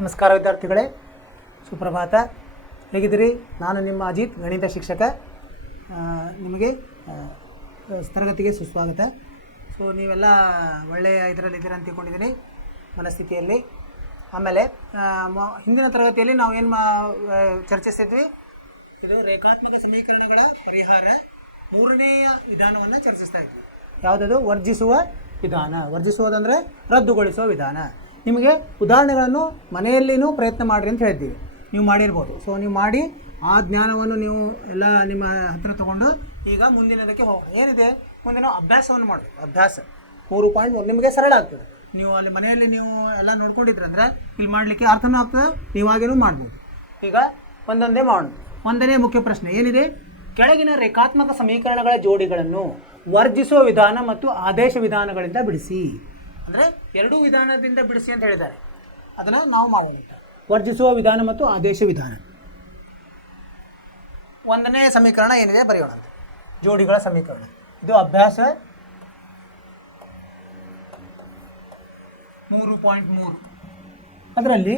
ನಮಸ್ಕಾರ ವಿದ್ಯಾರ್ಥಿಗಳೇ, ಸುಪ್ರಭಾತ. ಹೇಗಿದ್ದೀರಿ? ನಾನು ನಿಮ್ಮ ಅಜಿತ್, ಗಣಿತ ಶಿಕ್ಷಕ. ನಿಮಗೆ ತರಗತಿಗೆ ಸುಸ್ವಾಗತ. ಸೊ ನೀವೆಲ್ಲ ಒಳ್ಳೆಯ ಇದರಲ್ಲಿದ್ದೀರ ಅಂತ ತಿಳ್ಕೊಂಡಿದ್ದೀನಿ, ಮನಸ್ಥಿತಿಯಲ್ಲಿ. ಆಮೇಲೆ ಹಿಂದಿನ ತರಗತಿಯಲ್ಲಿ ನಾವು ಏನು ಚರ್ಚಿಸಿದ್ವಿ, ಇದು ರೇಖಾತ್ಮಕ ಸಮೀಕರಣಗಳ ಪರಿಹಾರ ಮೂರನೆಯ ವಿಧಾನವನ್ನು ಚರ್ಚಿಸ್ತಾ ಇದ್ವಿ. ಯಾವುದದು? ವರ್ಜಿಸುವ ವಿಧಾನ. ವರ್ಜಿಸುವುದಂದರೆ ರದ್ದುಗೊಳಿಸುವ ವಿಧಾನ. ನಿಮಗೆ ಉದಾಹರಣೆಗಳನ್ನು ಮನೆಯಲ್ಲಿನೂ ಪ್ರಯತ್ನ ಮಾಡಿರಿ ಅಂತ ಹೇಳಿದ್ದೀವಿ. ನೀವು ಮಾಡಿರ್ಬೋದು. ಸೊ ನೀವು ಮಾಡಿ ಆ ಜ್ಞಾನವನ್ನು ನೀವು ಎಲ್ಲ ನಿಮ್ಮ ಹತ್ತಿರ ತೊಗೊಂಡು ಈಗ ಮುಂದಿನದಕ್ಕೆ ಹೋಗೋಣ. ಏನಿದೆ ಮುಂದೆ ನಾವು ಅಭ್ಯಾಸವನ್ನು ಮಾಡಬೇಕು. ಅಭ್ಯಾಸ 3.3 ನಿಮಗೆ ಸರಳ ಆಗ್ತದೆ. ನೀವು ಅಲ್ಲಿ ಮನೆಯಲ್ಲಿ ನೀವು ಎಲ್ಲ ನೋಡ್ಕೊಂಡಿದ್ರಂದ್ರೆ ಇಲ್ಲಿ ಮಾಡಲಿಕ್ಕೆ ಅರ್ಥನೂ ಆಗ್ತದೆ, ನೀವಾಗೇನೂ ಮಾಡ್ಬೋದು. ಈಗ ಒಂದೊಂದೇ ಮಾಡೋಣ. ಒಂದನೇ ಮುಖ್ಯ ಪ್ರಶ್ನೆ ಏನಿದೆ? ಕೆಳಗಿನ ರೇಖಾತ್ಮಕ ಸಮೀಕರಣಗಳ ಜೋಡಿಗಳನ್ನು ವರ್ಜಿಸುವ ವಿಧಾನ ಮತ್ತು ಆದೇಶ ವಿಧಾನಗಳಿಂದ ಬಿಡಿಸಿ. ಅಂದರೆ ಎರಡೂ ವಿಧಾನದಿಂದ ಬಿಡಿಸಿ ಅಂತ ಹೇಳಿದ್ದಾರೆ. ಅದನ್ನು ನಾವು ಮಾಡೋಣ. ವರ್ಜಿಸುವ ವಿಧಾನ ಮತ್ತು ಆದೇಶ ವಿಧಾನ. ಒಂದನೇ ಸಮೀಕರಣ ಏನಿದೆ ಬರೆಯೋಣ ಅಂತ. ಜೋಡಿಗಳ ಸಮೀಕರಣ. ಇದು ಅಭ್ಯಾಸ 3.3. ಅದರಲ್ಲಿ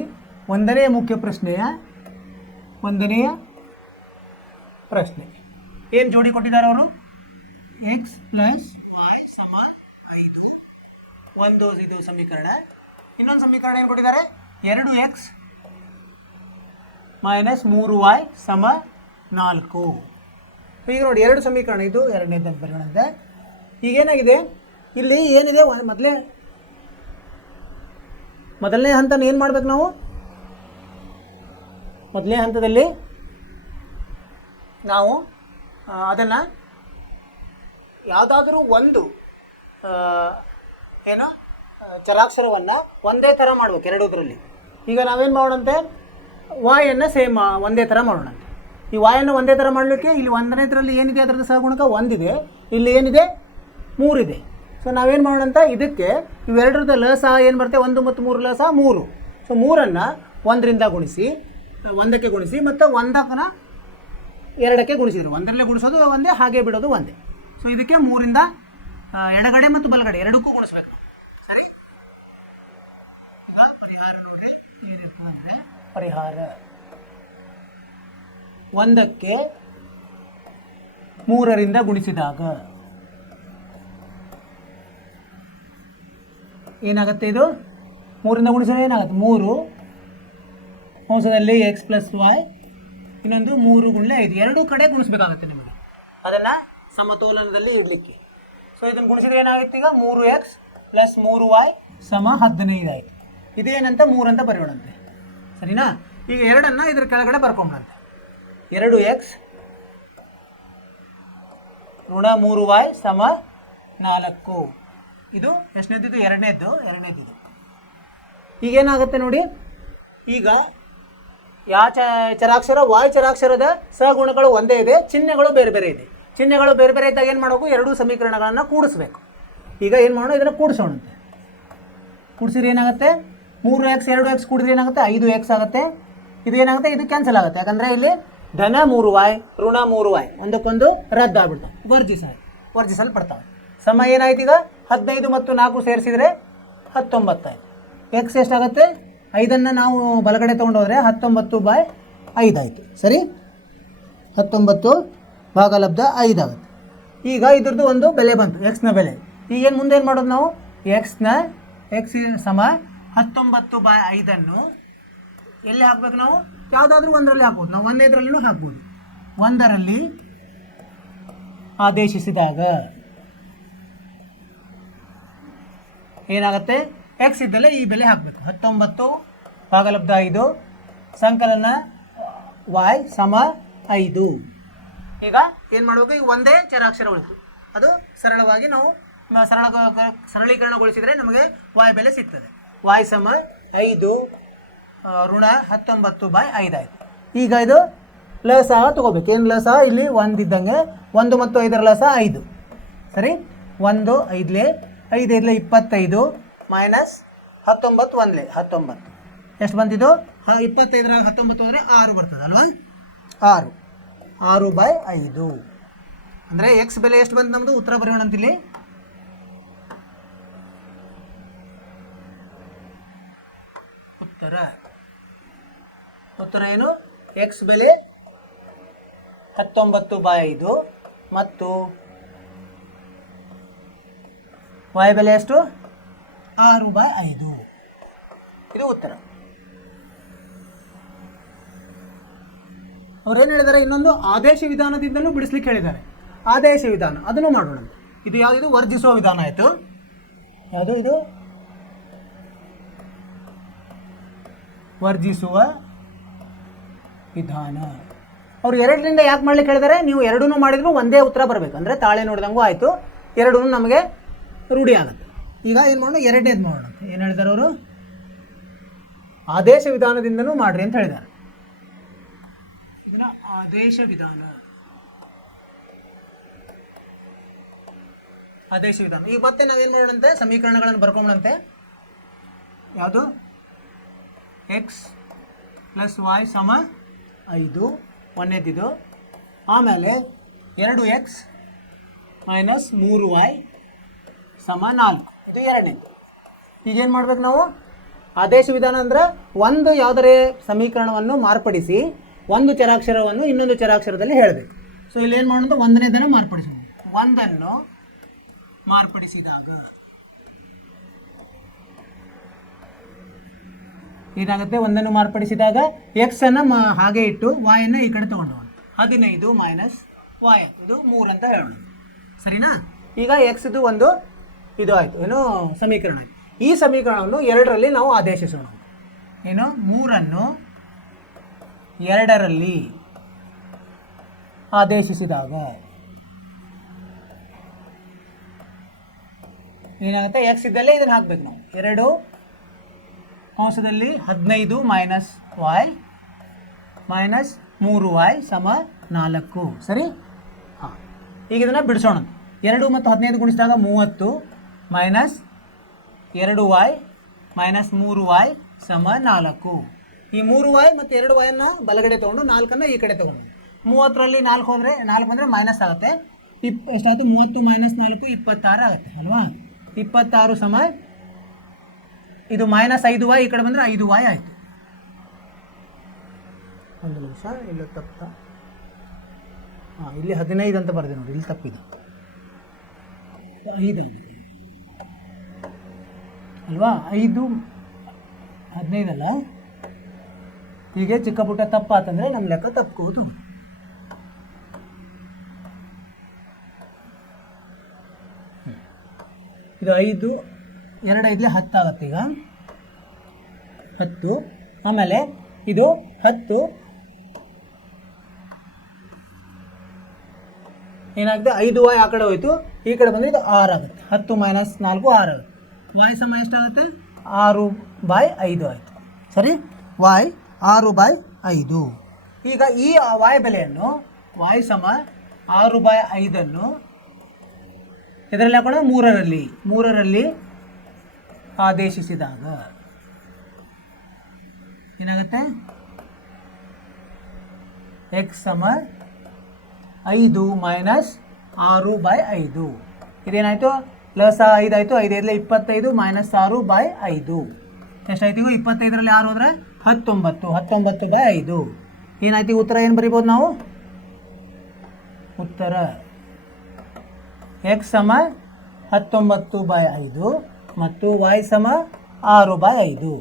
ಒಂದನೇ ಮುಖ್ಯ ಪ್ರಶ್ನೆಯ ಪ್ರಶ್ನೆ ಏನು ಜೋಡಿ ಕೊಟ್ಟಿದ್ದಾರೆ ಅವರು? x + y = 5. ಒಂದು ಇದು ಸಮೀಕರಣ. ಇನ್ನೊಂದು ಸಮೀಕರಣ ಏನು ಕೊಟ್ಟಿದ್ದಾರೆ? 2x - 3y = 4. ಈಗ ನೋಡಿ, ಎರಡು ಸಮೀಕರಣ. ಇದು ಎರಡನೇದು ಬರೆಯೋಣಂತೆ. ಈಗೇನಾಗಿದೆ ಇಲ್ಲಿ ಏನಿದೆ? ಮೊದಲನೇ ಹಂತನ ಏನು ಮಾಡ್ಬೇಕು ನಾವು? ಮೊದಲನೇ ಹಂತದಲ್ಲಿ ನಾವು ಅದನ್ನು ಯಾವುದಾದ್ರೂ ಒಂದು ಏನೋ ಚರಾಕ್ಷರವನ್ನು ಒಂದೇ ಥರ ಮಾಡ್ಬೇಕು ಎರಡೂದರಲ್ಲಿ. ಈಗ ನಾವೇನು ಮಾಡೋಣಂತೆ? ವಾಯನ್ನು ಸೇಮ್ ಒಂದೇ ಥರ ಮಾಡೋಣಂತೆ. ಈ ವಾಯನ್ನು ಒಂದೇ ಥರ ಮಾಡಲಿಕ್ಕೆ ಇಲ್ಲಿ ಒಂದನೇದರಲ್ಲಿ ಏನಿದೆ ಅದರದ್ದು ಸಹಗುಣಕ 1 ಇದೆ, ಇಲ್ಲಿ ಏನಿದೆ 3 ಇದೆ. ಸೊ ನಾವೇನು ಮಾಡೋಣಂತ? ಇದಕ್ಕೆ ಇವೆರಡರದ ಲಸ ಏನು ಬರುತ್ತೆ? 1 ಮತ್ತು 3 ಲಸ 3. ಸೊ 3ಅನ್ನು 1ರಿಂದ ಗುಣಿಸಿ, 1ಕ್ಕೆ ಗುಣಿಸಿ, ಮತ್ತು 1ನ್ನು 2ಕ್ಕೆ ಗುಣಿಸಿದ್ರು. 1ರಲ್ಲೇ ಗುಣಿಸೋದು ಒಂದೇ, ಹಾಗೆ ಬಿಡೋದು ಒಂದೇ. ಸೊ ಇದಕ್ಕೆ 3ರಿಂದ ಎಡಗಡೆ ಮತ್ತು ಬಲಗಡೆ ಎರಡಕ್ಕೂ ಗುಣಿಸ್ಬೇಕು. ಸರಿ? ಈಗ ಪರಿಹಾರ ನೋಡ್ರಿ ಏನಿರ್ತದೆ ಅಂದರೆ, ಪರಿಹಾರ 1ಕ್ಕೆ 3ರಿಂದ ಗುಣಿಸಿದಾಗ ಏನಾಗುತ್ತೆ? ಇದು 3ರಿಂದ ಗುಣಿಸಿದ್ರೆ ಏನಾಗುತ್ತೆ? 3 ಅಂಶದಲ್ಲಿ x + y, ಇನ್ನೊಂದು 3 × 5. ಎರಡೂ ಕಡೆ ಗುಣಿಸ್ಬೇಕಾಗತ್ತೆ ನಿಮಗೆ, ಅದನ್ನು ಸಮತೋಲನದಲ್ಲಿ ಇಡಲಿಕ್ಕೆ. ಸೊ ಇದನ್ನು ಗುಣಿಸಿದ್ರೆ ಏನಾಗುತ್ತೆ? ಈಗ 3x + 3y = 15 ಆಯಿತು. ಇದೇನಂತ 3 ಅಂತ ಬರೆಯೋಣಂತೆ. ಸರಿನಾ? ಈಗ 2ಅನ್ನು ಇದ್ರ ಕೆಳಗಡೆ ಬರ್ಕೊಂಬಂತೆ. 2x - 3y = 4. ಇದು ಎಷ್ಟನೇದ್ದು? ಎರಡನೇದ್ದು ಇದು. ಈಗೇನಾಗುತ್ತೆ ನೋಡಿ, ಈಗ ಯಾವ ಚರಾಕ್ಷರ? ವಾಯು ಚರಾಕ್ಷರದ ಸಹಗುಣಗಳು ಒಂದೇ ಇದೆ, ಚಿಹ್ನೆಗಳು ಬೇರೆ ಬೇರೆ ಇದೆ. ಚಿಹ್ನೆಗಳು ಬೇರೆ ಬೇರೆ ಇದ್ದಾಗ ಏನು ಮಾಡಬೇಕು? ಎರಡೂ ಸಮೀಕರಣಗಳನ್ನು ಕೂಡಿಸ್ಬೇಕು. ಈಗ ಏನು ಮಾಡೋಣ? ಇದನ್ನು ಕೂಡಿಸೋಣಂತೆ. ಕೂಡಿಸಿದ್ರೆ ಏನಾಗುತ್ತೆ? 3x 2x ಕೂಡಿದ್ರೆ ಏನಾಗುತ್ತೆ? 5x ಆಗುತ್ತೆ. ಇದು ಏನಾಗುತ್ತೆ? ಇದು ಕ್ಯಾನ್ಸಲ್ ಆಗುತ್ತೆ. ಯಾಕಂದರೆ ಇಲ್ಲಿ ಧನ 3y ಋಣ 3y ಒಂದಕ್ಕೊಂದು ರದ್ದಾಗ್ಬಿಡ್ತಾವೆ, ವರ್ಜಿಸಲ್ಪಡ್ತಾವೆ. ಸಮ ಏನಾಯ್ತು? ಈಗ 15 ಮತ್ತು 4 ಸೇರಿಸಿದರೆ 19 ಆಯಿತು. ಎಕ್ಸ್ ಎಷ್ಟಾಗುತ್ತೆ? 5ಅನ್ನು ನಾವು ಬಲಗಡೆ ತೊಗೊಂಡೋದ್ರೆ 19/5 ಆಯಿತು. ಸರಿ? 19 ಭಾಗಲಬ್ಧ 5 ಆಗುತ್ತೆ. ಈಗ ಇದ್ರದ್ದು ಒಂದು ಬೆಲೆ ಬಂತು, ಎಕ್ಸ್ನ ಬೆಲೆ. ಈಗೇನು ಮುಂದೆ ಏನು ಮಾಡೋದು ನಾವು? x = 19/5 ಎಲ್ಲಿ ಹಾಕ್ಬೇಕು ನಾವು? ಯಾವುದಾದ್ರೂ ಒಂದರಲ್ಲಿ ಹಾಕ್ಬೋದು. ನಾವು ಒಂದನೇದ್ರಲ್ಲೂ ಹಾಕ್ಬೋದು. 1ರಲ್ಲಿ ಆದೇಶಿಸಿದಾಗ ಏನಾಗುತ್ತೆ? x ಇದ್ದಲ್ಲೇ ಈ ಬೆಲೆ ಹಾಕಬೇಕು. 19 ಭಾಗಲಬ್ಧ 5 ಸಂಕಲನ y = 5. ಈಗ ಏನು ಮಾಡಬೇಕು? ಈಗ ಒಂದೇ ಚರಾಕ್ಷರ ಉಳಿತು. ಅದು ಸರಳವಾಗಿ ನಾವು ಸರಳೀಕರಣಗೊಳಿಸಿದರೆ ನಮಗೆ y ಬೆಲೆ ಸಿಗ್ತದೆ. y = 5 ಋಣ 19/5 ಆಯಿತು. ಈಗ ಇದು ಲಸ ತೊಗೋಬೇಕು. ಏನು ಲಸ? ಇಲ್ಲಿ 1 ಇದ್ದಂಗೆ 1 ಮತ್ತು 5ರ ಲಸ 5. ಸರಿ? 1 5 5 5 25 ಮೈನಸ್ 19 1 19. ಎಷ್ಟು ಬಂತಿದ್ದು? 25ರ 19 ಅಂದರೆ 6 ಬರ್ತದೆ ಅಲ್ವಾ? 6/5 ಅಂದರೆ ಎಕ್ಸ್ ಬೆಲೆ ಎಷ್ಟು ಬಂತು ನಮ್ಮದು? ಉತ್ತರ ಬರೆಯೋಣ ಅಂತಿಲ್ಲಿ. ಉತ್ತರ ಉತ್ತರ ಏನು? ಎಕ್ಸ್ ಬೆಲೆ 19/5 ಮತ್ತು y ಬೆಲೆ ಎಷ್ಟು? 6/5. ಇದು ಉತ್ತರ. ಅವ್ರು ಏನು ಹೇಳಿದ್ದಾರೆ? ಇನ್ನೊಂದು ಆದೇಶ ವಿಧಾನದಿಂದಲೂ ಬಿಡಿಸ್ಲಿಕ್ಕೆ ಹೇಳಿದ್ದಾರೆ. ಆದೇಶ ವಿಧಾನ ಅದನ್ನು ಮಾಡೋಣ. ಇದು ಯಾವುದಿದು? ವರ್ಜಿಸುವ ವಿಧಾನ ಆಯಿತು. ಯಾವುದು ಇದು? ವರ್ಜಿಸುವ ವಿಧಾನ. ಅವ್ರು 2ರಿಂದ ಯಾಕೆ ಮಾಡ್ಲಿಕ್ಕೆ ಹೇಳಿದ್ದಾರೆ? ನೀವು ಎರಡೂ ಮಾಡಿದ್ರು ಒಂದೇ ಉತ್ತರ ಬರಬೇಕು. ಅಂದರೆ ತಾಳೆ ನೋಡಿದಂಗೂ ಆಯಿತು, ಎರಡೂ ನಮಗೆ ರೂಢಿ ಆಗುತ್ತೆ. ಈಗ ಏನು ಮಾಡೋಣ? 2ನೇದು ಮಾಡೋಣ. ಏನು ಹೇಳಿದ್ದಾರೆ ಅವರು? ಆದೇಶ ವಿಧಾನದಿಂದನೂ ಮಾಡ್ರಿ ಅಂತ ಹೇಳಿದ್ದಾರೆ. ಇದನ್ನ ಆದೇಶ ವಿಧಾನ. ಆದೇಶ ವಿಧಾನ. ಈಗ ಮತ್ತೆ ನಾವೇನು ಮಾಡೋಣಂತೆ? ಸಮೀಕರಣಗಳನ್ನು ಬರ್ಕೊಂಡಂತೆ. ಯಾವುದು? ಎಕ್ಸ್ ಪ್ಲಸ್ ವಾಯ್ ಸಮ 5 ಒಂದನೇದಿದು. ಆಮೇಲೆ 2x ಮೈನಸ್ 3y ಸಮ 4 ಇದು 2ನೇ. ಈಗೇನು ಮಾಡ್ಬೇಕು ನಾವು? ಆದೇಶ ವಿಧಾನ ಅಂದರೆ ಒಂದು ಯಾವುದರೇ ಸಮೀಕರಣವನ್ನು ಮಾರ್ಪಡಿಸಿ ಒಂದು ಚರಾಕ್ಷರವನ್ನು ಇನ್ನೊಂದು ಚರಾಕ್ಷರದಲ್ಲಿ ಹೇಳಬೇಕು. ಸೊ ಇಲ್ಲಿ ಏನು ಮಾಡೋದು? 1ನೇದನ್ನು ಮಾರ್ಪಡಿಸೋದು. 1ಅನ್ನು ಮಾರ್ಪಡಿಸಿದಾಗ ಏನಾಗುತ್ತೆ? 1ಅನ್ನು ಮಾರ್ಪಡಿಸಿದಾಗ ಎಕ್ಸನ್ನು ಹಾಗೆ ಇಟ್ಟು ವಾಯನ್ನು ಈ ಕಡೆ ತೊಗೊಂಡು 15 ಮೈನಸ್ ವಾಯ್ ಇದು 3 ಅಂತ ಹೇಳೋಣ. ಸರಿನಾ? ಈಗ ಎಕ್ಸ್ದು ಒಂದು ಇದು ಆಯಿತು, ಏನು ಸಮೀಕರಣ. ಈ ಸಮೀಕರಣವನ್ನು 2ರಲ್ಲಿ ನಾವು ಆದೇಶಿಸೋಣ. ಏನು? 3ಅನ್ನು 2ರಲ್ಲಿ ಆದೇಶಿಸಿದಾಗ ಏನಾಗುತ್ತೆ? ಎಕ್ಸ್ ಇದ್ದಲ್ಲೇ ಇದನ್ನು ಹಾಕಬೇಕು ನಾವು. 2 ಕಂಸದಲ್ಲಿ 15 ಮೈನಸ್ ವಾಯ್ ಮೈನಸ್ 3y ಸಮ 4. ಸರಿ? ಹಾಂ, ಈಗ ಇದನ್ನು ಬಿಡಿಸೋಣ. 2 ಮತ್ತು 15 ಗುಣಿಸಿದಾಗ 30 ಮೈನಸ್ 2y ಮೈನಸ್ 3y ಸಮ 4. ಈ 3y ಮತ್ತು 2yನ್ನು ಬಲಗಡೆ ತೊಗೊಂಡು 4ಅನ್ನು ಈ ಕಡೆ ತೊಗೊಂಡು 30ರಲ್ಲಿ 4 ಹೋದರೆ 4 ಬಂದರೆ ಮೈನಸ್ ಆಗುತ್ತೆ. ಎಷ್ಟಾಯಿತು? 30 ಮೈನಸ್ 4 26 ಆಗುತ್ತೆ ಅಲ್ವಾ? 26 ಸಮ ಇದು ಮೈನಸ್ 5y ಈ ಕಡೆ ಬಂದರೆ 5y ಆಯಿತು. ಒಂದು ನಿಮಿಷ, ಇಲ್ಲಿ ತಪ್ಪ. ಹಾಂ, ಇಲ್ಲಿ 15 ಅಂತ ಬರೆದೆ ನೋಡಿ, ಇಲ್ಲಿ ತಪ್ಪಿದೆ. 5 ಅಲ್ವಾ? 5 15 ಅಲ್ಲ. ಹೀಗೆ ಚಿಕ್ಕ ಪುಟ್ಟ ತಪ್ಪಾತಂದರೆ ನಮ್ಮ ಲೆಕ್ಕ ತಪ್ಪುವುದು. ಇದು 5 2 5 10 ಆಗುತ್ತೆ. ಈಗ 10 ಆಮೇಲೆ ಇದು 10 ಏನಾಗುತ್ತೆ? 5y ಆ ಕಡೆ ಹೋಯಿತು, ಈ ಕಡೆ ಬಂದರೆ ಇದು 6 ಆಗುತ್ತೆ. 10 ಮೈನಸ್ 4 6 ಆಗುತ್ತೆ. y ಸಮ ಎಷ್ಟಾಗುತ್ತೆ? 6/5 ಆಯಿತು. ಸರಿ? y 6/5. ಈಗ ಈ y ಬೆಲೆಯನ್ನು y ಸಮ 6/5 ಇದರಲ್ಲಿ ಹಾಕೋಣ 3ರಲ್ಲಿ ಆದೇಶಿಸಿದಾಗ ಏನಾಗುತ್ತೆ? ಎಕ್ಸ್ ಸಮ 5 ಮೈನಸ್ 6/5. ಇದೇನಾಯಿತು? ಪ್ಲಸ್ 5 ಆಯಿತು. 5 5 25 ಮೈನಸ್ 6/5 ಎಷ್ಟಾಯ್ತು? 25ರಲ್ಲಿ 6 ಹೋದರೆ 19/5. ಏನಾಯ್ತು? ಉತ್ತರ ಏನು ಬರಿಬೋದು ನಾವು? ಉತ್ತರ ಎಕ್ಸ್ ಸಮ 19/5 ಮತ್ತು y ಸಮ 6/5.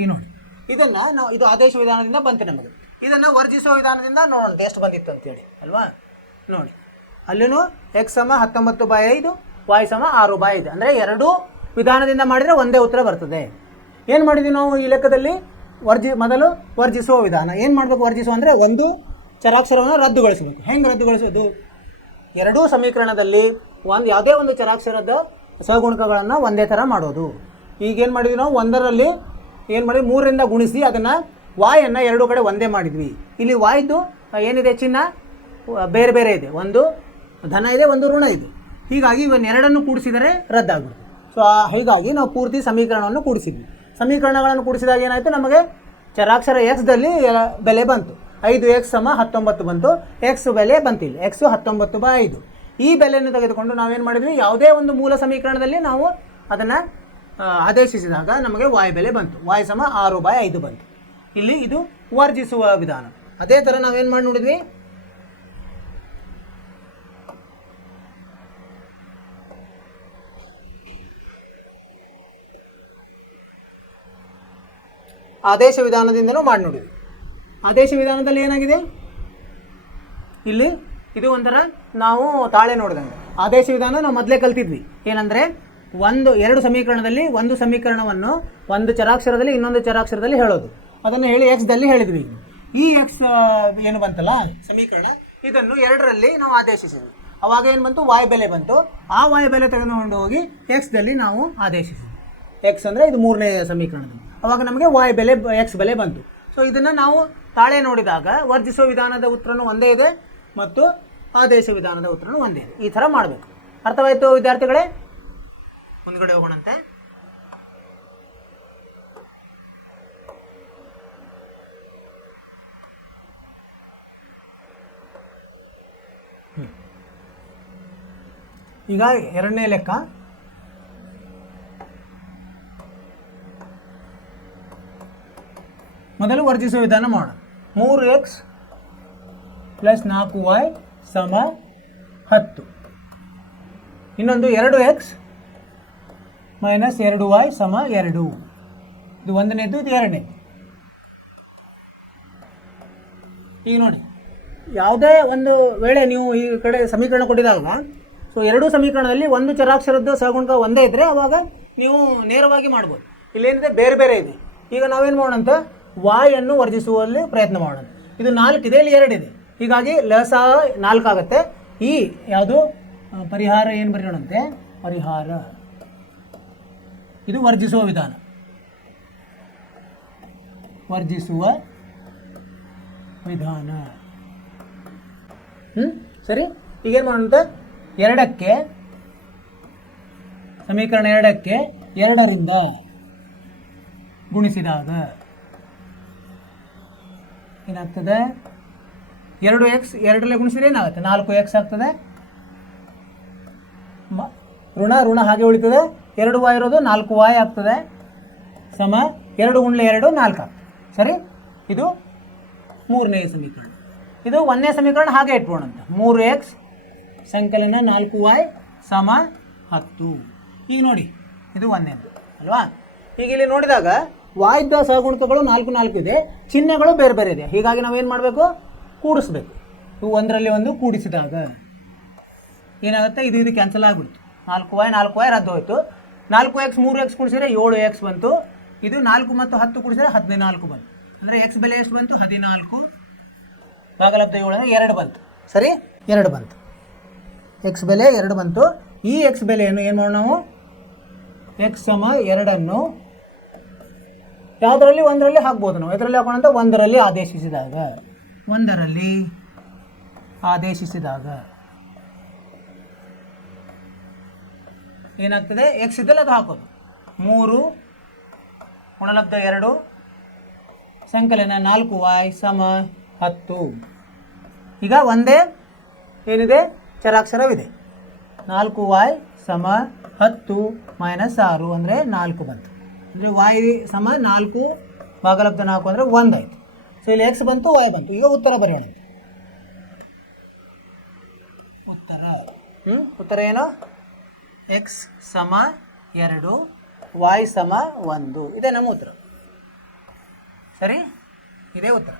ಈ ನೋಡಿ, ಇದನ್ನು ನಾವು ಇದು ಆದೇಶ ವಿಧಾನದಿಂದ ಬಂತು ನಮಗೆ. ಇದನ್ನು ವರ್ಜಿಸುವ ವಿಧಾನದಿಂದ ನೋಡೋಣ ಎಷ್ಟು ಬಂದಿತ್ತು ಅಂತೇಳಿ ಅಲ್ವಾ? ನೋಡಿ, ಅಲ್ಲೂ ಎಕ್ಸ್ ಸಮ 19/5 y ಸಮ 6/5. ಅಂದರೆ ಎರಡೂ ವಿಧಾನದಿಂದ ಮಾಡಿದರೆ ಒಂದೇ ಉತ್ತರ ಬರ್ತದೆ. ಏನು ಮಾಡಿದ್ವಿ ನಾವು ಈ ಲೆಕ್ಕದಲ್ಲಿ? ಮೊದಲು ವರ್ಜಿಸುವ ವಿಧಾನ. ಏನು ಮಾಡಬೇಕು? ವರ್ಜಿಸುವ ಅಂದರೆ ಒಂದು ಚರಾಕ್ಷರವನ್ನು ರದ್ದುಗೊಳಿಸಬೇಕು. ಹೆಂಗೆ ರದ್ದುಗೊಳಿಸೋದು? ಎರಡೂ ಸಮೀಕರಣದಲ್ಲಿ ಯಾವುದೇ ಒಂದು ಚರಾಕ್ಷರದ ಸಹಗುಣಕಗಳನ್ನು ಒಂದೇ ಥರ ಮಾಡೋದು. ಈಗೇನು ಮಾಡಿದ್ವಿ ನಾವು? 1ರಲ್ಲಿ ಏನು ಮಾಡಿದ್ವಿ? 3ರಿಂದ ಗುಣಿಸಿ ಅದನ್ನು ವಾಯನ್ನು ಎರಡೂ ಕಡೆ ಒಂದೇ ಮಾಡಿದ್ವಿ. ಇಲ್ಲಿ ವಾಯ್ದು ಏನಿದೆ? ಚಿಹ್ನ ಬೇರೆ ಬೇರೆ ಇದೆ. ಒಂದು ಧನ ಇದೆ, ಒಂದು ಋಣ ಇದೆ. ಹೀಗಾಗಿ ಇವನ್ನೆರಡನ್ನು ಕೂಡಿಸಿದರೆ ರದ್ದಾಗ್ಬಿಡುತ್ತೆ. ಸೊ ಹೀಗಾಗಿ ನಾವು ಪೂರ್ತಿ ಸಮೀಕರಣವನ್ನು ಕೂಡಿಸಿದ್ವಿ. ಸಮೀಕರಣಗಳನ್ನು ಕೂಡಿಸಿದಾಗ ಏನಾಯಿತು? ನಮಗೆ ಚರಾಕ್ಷರ ಎಕ್ಸ್ದಲ್ಲಿ ಬೆಲೆ ಬಂತು. 5x ಸಮ 19 ಬಂತು. ಎಕ್ಸ್ ಬೆಲೆ ಬಂತಿಲ್ಲ. ಎಕ್ಸು 19/5. ಈ ಬೆಲೆಯನ್ನು ತೆಗೆದುಕೊಂಡು ನಾವೇನು ಮಾಡಿದ್ವಿ? ಯಾವುದೇ ಒಂದು ಮೂಲ ಸಮೀಕರಣದಲ್ಲಿ ನಾವು ಅದನ್ನು ಆದೇಶಿಸಿದಾಗ ನಮಗೆ y ಬೆಲೆ ಬಂತು. y ಸಮ 6/5 ಬಂತು. ಇಲ್ಲಿ ಇದು ವರ್ಜಿಸುವ ವಿಧಾನ. ಅದೇ ಥರ ನಾವೇನು ಮಾಡಿ ನೋಡಿದ್ವಿ, ಆದೇಶ ವಿಧಾನದಿಂದನೂ ಮಾಡಿ ನೋಡಿದ್ವಿ. ಆದೇಶ ವಿಧಾನದಲ್ಲಿ ಏನಾಗಿದೆ, ಇಲ್ಲಿ ಇದು ಒಂಥರ ನಾವು ತಾಳೆ ನೋಡಿದಂಗೆ. ಆದೇಶ ವಿಧಾನ ನಾವು ಮೊದಲೇ ಕಲ್ತಿದ್ವಿ. ಏನಂದರೆ ಎರಡು ಸಮೀಕರಣದಲ್ಲಿ ಒಂದು ಸಮೀಕರಣವನ್ನು ಒಂದು ಚರಾಕ್ಷರದಲ್ಲಿ ಇನ್ನೊಂದು ಚರಾಕ್ಷರದಲ್ಲಿ ಹೇಳೋದು. ಅದನ್ನು ಹೇಳಿ ಎಕ್ಸ್ದಲ್ಲಿ ಹೇಳಿದ್ವಿ. ಈ ಎಕ್ಸ್ ಏನು ಬಂತಲ್ಲ ಸಮೀಕರಣ, ಇದನ್ನು ಎರಡರಲ್ಲಿ ನಾವು ಆದೇಶಿಸಿದ್ವಿ. ಅವಾಗ ಏನು ಬಂತು, ವಾಯ್ ಬೆಲೆ ಬಂತು. ಆ ವಾಯ್ ಬೆಲೆ ತೆಗೆದುಕೊಂಡು ಹೋಗಿ ಎಕ್ಸ್ದಲ್ಲಿ ನಾವು ಆದೇಶಿಸಿದ್ವಿ. ಎಕ್ಸ್ ಅಂದರೆ ಇದು ಮೂರನೇ ಸಮೀಕರಣದಲ್ಲಿ. ಅವಾಗ ನಮಗೆ ವಾಯ್ ಬೆಲೆ ಎಕ್ಸ್ ಬೆಲೆ ಬಂತು. ಸೊ ಇದನ್ನು ನಾವು ತಾಳೆ ನೋಡಿದಾಗ ವರ್ಜಿಸುವ ವಿಧಾನದ ಉತ್ತರನೂ ಒಂದೇ ಇದೆ ಮತ್ತು ಆದೇಶ ವಿಧಾನದ ಉತ್ತರನೂ ಒಂದೇ ಇದೆ. ಈ ಥರ ಮಾಡಬೇಕು. ಅರ್ಥವಾಯಿತು ವಿದ್ಯಾರ್ಥಿಗಳೇ? ಮುಂದ್ಗಡೆ ಹೋಗೋಣಂತೆ. ಈಗ ಎರಡನೇ ಲೆಕ್ಕ. ಮೊದಲು ವರ್ಜಿಸುವ ವಿಧಾನ ಮಾಡೋಣ. 3x + 4y = 10. ಇನ್ನೊಂದು 2x - 2y = 2. ಇದು ಒಂದನೇದು, ಇದು ಎರಡನೇದು. ಈಗ ನೋಡಿ, ಯಾವುದೇ ಒಂದು ವೇಳೆ ನೀವು ಈ ಕಡೆ ಸಮೀಕರಣ ಕೊಟ್ಟಿದಾಗ, ಸೊ ಎರಡೂ ಸಮೀಕರಣದಲ್ಲಿ ಒಂದು ಚರಾಕ್ಷರದ್ದು ಸಹಗುಣಕ ಒಂದೇ ಇದ್ದರೆ ಅವಾಗ ನೀವು ನೇರವಾಗಿ ಮಾಡ್ಬೋದು. ಇಲ್ಲೇನಿದೆ, ಬೇರೆ ಬೇರೆ ಇದೆ. ಈಗ ನಾವೇನು ಮಾಡೋಣಂತ, y ಅನ್ನು ವರ್ಜಿಸುವಲ್ಲಿ ಪ್ರಯತ್ನ ಮಾಡೋಣ. ಇದು 4 ಇದೆ, ಇಲ್ಲಿ 2 ಇದೆ. ಹೀಗಾಗಿ ಲಸ 4 ಆಗುತ್ತೆ. ಈ ಯಾವುದು ಪರಿಹಾರ ಏನು ಬರೆಯೋಣಂತೆ, ಪರಿಹಾರ. ಇದು ವರ್ಜಿಸುವ ವಿಧಾನ. ವರ್ಜಿಸುವ ವಿಧಾನ. ಸರಿ. ಈಗೇನು ಮಾಡೋಣಂತೆ, 2ಕ್ಕೆ ಸಮೀಕರಣ 2ಕ್ಕೆ 2ರಿಂದ ಗುಣಿಸಿದಾಗ ಏನಾಗ್ತದೆ, 2x 2ರಲ್ಲಿ ಗುಣಿಸಿದ್ರೆ ಏನಾಗುತ್ತೆ, 4x ಆಗ್ತದೆ. ಋಣ ಋಣ ಹಾಗೆ ಉಳಿತದೆ. 2y ಇರೋದು 4y ಆಗ್ತದೆ. ಸಮ 2 × 2 4 ಆಗ್ತದೆ. ಸರಿ. ಇದು ಮೂರನೇ ಸಮೀಕರಣ. ಇದು ಒಂದನೇ ಸಮೀಕರಣ ಹಾಗೆ ಇಟ್ಬೋಣಂತ. 3x ಸಂಕಲನ 4y = 10. ಈಗ ನೋಡಿ, ಇದು ಒಂದನೇದು ಅಲ್ವಾ. ಈಗ ಇಲ್ಲಿ ನೋಡಿದಾಗ ವಾಯ್ದ ಸಹಗುಣಕಗಳು 4 4 ಇದೆ, ಚಿಹ್ನೆಗಳು ಬೇರೆ ಬೇರೆ ಇದೆ. ಹೀಗಾಗಿ ನಾವೇನು ಮಾಡಬೇಕು, ಕೂಡಿಸ್ಬೇಕು. ಇವು ಒಂದರಲ್ಲಿ ಒಂದು ಕೂಡಿಸಿದಾಗ ಏನಾಗುತ್ತೆ, ಇದು ಕ್ಯಾನ್ಸಲ್ ಆಗಿಬಿಡ್ತು. 4y ರದ್ದು ಹೋಯಿತು. 4x 3x ಕೂಡಿಸಿದ್ರೆ 7x ಬಂತು. ಇದು 4 ಮತ್ತು 10 ಕೂಡಿಸಿದ್ರೆ 14 ಬಂತು. ಅಂದರೆ ಎಕ್ಸ್ ಬೆಲೆ ಎಷ್ಟು ಬಂತು, 14 ಭಾಗಲಬ್ಧ 7 ಅಂದರೆ 2 ಬಂತು. ಸರಿ, 2 ಬಂತು. ಎಕ್ಸ್ ಬೆಲೆ 2 ಬಂತು. ಈ ಎಕ್ಸ್ ಬೆಲೆಯನ್ನು ಏನು ಮಾಡೋಣ ನಾವು, x = 2 ಯಾವುದರಲ್ಲಿ ಒಂದರಲ್ಲಿ ಹಾಕ್ಬೋದು ನಾವು. ಇದರಲ್ಲಿ ಹಾಕೋಣ ಅಂತ, ಒಂದರಲ್ಲಿ ಆದೇಶಿಸಿದಾಗ ಏನಾಗ್ತದೆ, ಎಕ್ಸ್ ಇದ್ದಲ್ಲಿ ಅದು ಹಾಕೋದು. 3 ಗುಣಲಬ್ಧ 2 ಸಂಕಲನ 4y = 10. ಈಗ ಒಂದೇ ಏನಿದೆ, ಚರಾಕ್ಷರವಿದೆ. 4y = 10 - 6 ಅಂದರೆ 4 ಬಂತು. ಅಂದರೆ y = 4 ಭಾಗಲಬ್ಧ 4 ಅಂದರೆ 1 ಆಯಿತು. ಸೊ ಇಲ್ಲಿ ಎಕ್ಸ್ ಬಂತು, y ಬಂತು. ಈಗ ಉತ್ತರ ಬರೆಯೋಣ. ಉತ್ತರ ಏನು, x = 2 y = 1. ಇದೇ ನಮ್ಮ ಉತ್ತರ. ಸರಿ, ಇದೇ ಉತ್ತರ.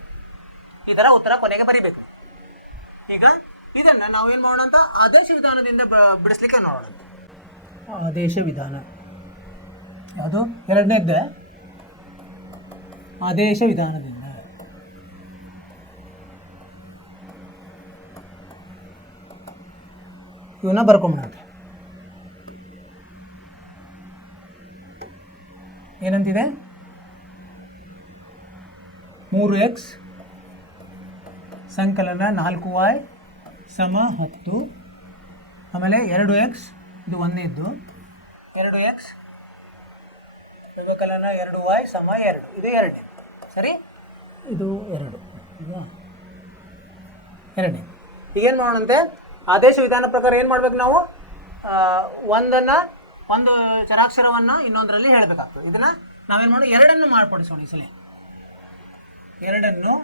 ಈ ಥರ ಉತ್ತರ ಕೊನೆಗೆ ಬರೀಬೇಕು. ಈಗ ಇದನ್ನು ನಾವೇನು ಮಾಡೋಣ ಅಂತ, ಆದೇಶ ವಿಧಾನದಿಂದ ಬಿಡಿಸ್ಲಿಕ್ಕೆ ನೋಡೋಣ. ಆದೇಶ ವಿಧಾನ ಯಾವುದು, ಎರಡನೇದ್ದೆ ಆದೇಶ ವಿಧಾನದಿಂದ. ಇವನ್ನ ಬರ್ಕೊಂಬಿಡೋಣ. ಏನಂತಿದೆ, 3x ಸಂಕಲನ 4y = 10. ಆಮೇಲೆ 2x, ಇದು ಒಂದನೇದ್ದು. 2x ವ್ಯವಕಲನ 2y = 2. ಇದು ಎರಡನೇ. ಸರಿ, ಇದು 2. ಇದು ಎರಡನೇ. ಈಗೇನು ಮಾಡೋಣಂತೆ, ಆದೇಶ ವಿಧಾನ ಪ್ರಕಾರ ಏನು ಮಾಡ್ಬೇಕು ನಾವು, ಒಂದು ಚರಾಕ್ಷರವನ್ನು ಇನ್ನೊಂದರಲ್ಲಿ ಹೇಳಬೇಕಾಗ್ತದೆ. ಇದನ್ನು ನಾವೇನು ಮಾಡೋಣ, 2 ಮಾರ್ಪಡಿಸೋಣ. ಈ ಸಲ ಎರಡನ್ನು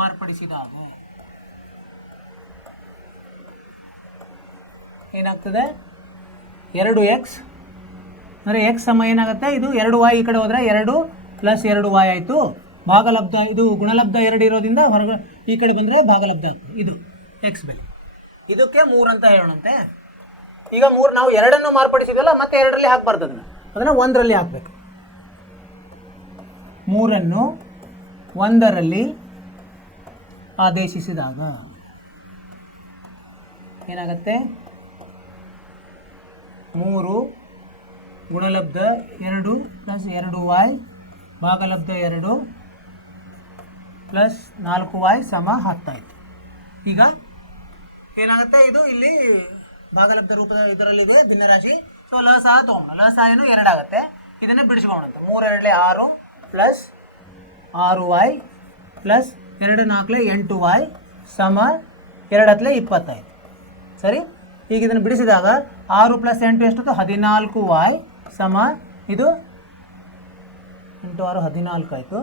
ಮಾರ್ಪಡಿಸಿದಾಗ ಏನಾಗ್ತದೆ 2x ಅಂದರೆ x ಸಮ ಏನಾಗುತ್ತೆ, ಇದು 2y ಈ ಕಡೆ ಹೋದರೆ 2 + 2y ಆಯಿತು. ಭಾಗಲಬ್ಧ ಇದು ಗುಣಲಬ್ಧ 2 ಇರೋದ್ರಿಂದ ಹೊರಗೆ ಈ ಕಡೆ ಬಂದರೆ ಭಾಗಲಬ್ಧ ಆಗ್ತದೆ. ಇದು x ಬೆಲೆ, ಇದಕ್ಕೆ 3 ಅಂತ ಹೇಳೋಣಂತೆ. ಈಗ 3 ನಾವು 2ಅನ್ನು ಮಾರ್ಪಡಿಸಿದ್ವಲ್ಲ, ಮತ್ತೆ 2ರಲ್ಲಿ ಹಾಕಬಾರ್ದು, ಅದನ್ನು 1ರಲ್ಲಿ ಹಾಕಬೇಕು. 3ಅನ್ನು 1ರಲ್ಲಿ ಆದೇಶಿಸಿದಾಗ ಏನಾಗುತ್ತೆ, 3 ಗುಣಲಬ್ಧ 2 + 2y ಭಾಗಲಬ್ಧ 2 + 4y = 10 ಆಯಿತು. ಈಗ ಏನಾಗುತ್ತೆ, ಇದು ಇಲ್ಲಿ ಭಾಗಲಬ್ಧ ರೂಪದ ಇದರಲ್ಲಿದೆ ಭಿನ್ನರಾಶಿ. ಸೊ ಲಸಹ ತೊಗೊಂಡು ಲಸಹ ಏನು 2 ಆಗುತ್ತೆ. ಇದನ್ನು ಬಿಡಿಸ್ಕೊಳ್ಳೋಣ. 3 2 6 + 6y + 2 4 8y = 2 × 25. ಸರಿ, ಈಗ ಇದನ್ನು ಬಿಡಿಸಿದಾಗ 6 + 8 ಎಷ್ಟಿತ್ತು, 14y ಇದು 8 6 14 ಆಯಿತು.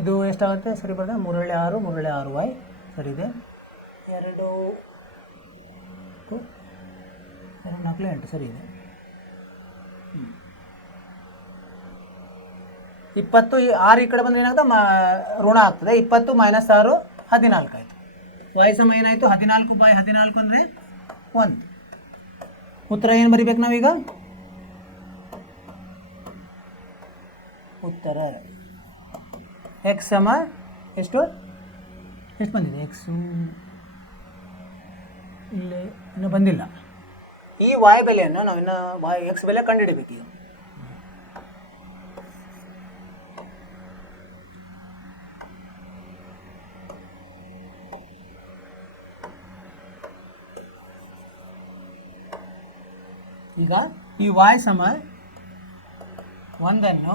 ಇದು ಎಷ್ಟಾಗುತ್ತೆ, ಸರಿ ಬರ್ತದೆ, 3 6 3 6y ಸರಿ ಇದೆ. 2 4 8 ಸರಿ ಇದೆ. 20 6 ಈ ಕಡೆ ಬಂದರೆ ಏನಾಗುತ್ತೆ, ಋಣ ಆಗ್ತದೆ. 20 - 6 14 ಆಯಿತು. y ಸಮ ಏನಾಯಿತು, 14/14 ಅಂದರೆ 1. ಉತ್ತರ ಏನು ಬರಿಬೇಕು ನಾವೀಗ, ಉತ್ತರ x ಸಮ ಎಷ್ಟು ಬಂದಿದೆ, x ಇಲ್ಲಿ ಇನ್ನೂ ಬಂದಿಲ್ಲ. ಈ y ಬೆಲೆಯನ್ನು ನಾವಿನ್ನು x ಬೆಲೆ ಕಂಡುಹಿಡಬೇಕು. ಈಗ ಈ y ಸಮ 1ಅನ್ನು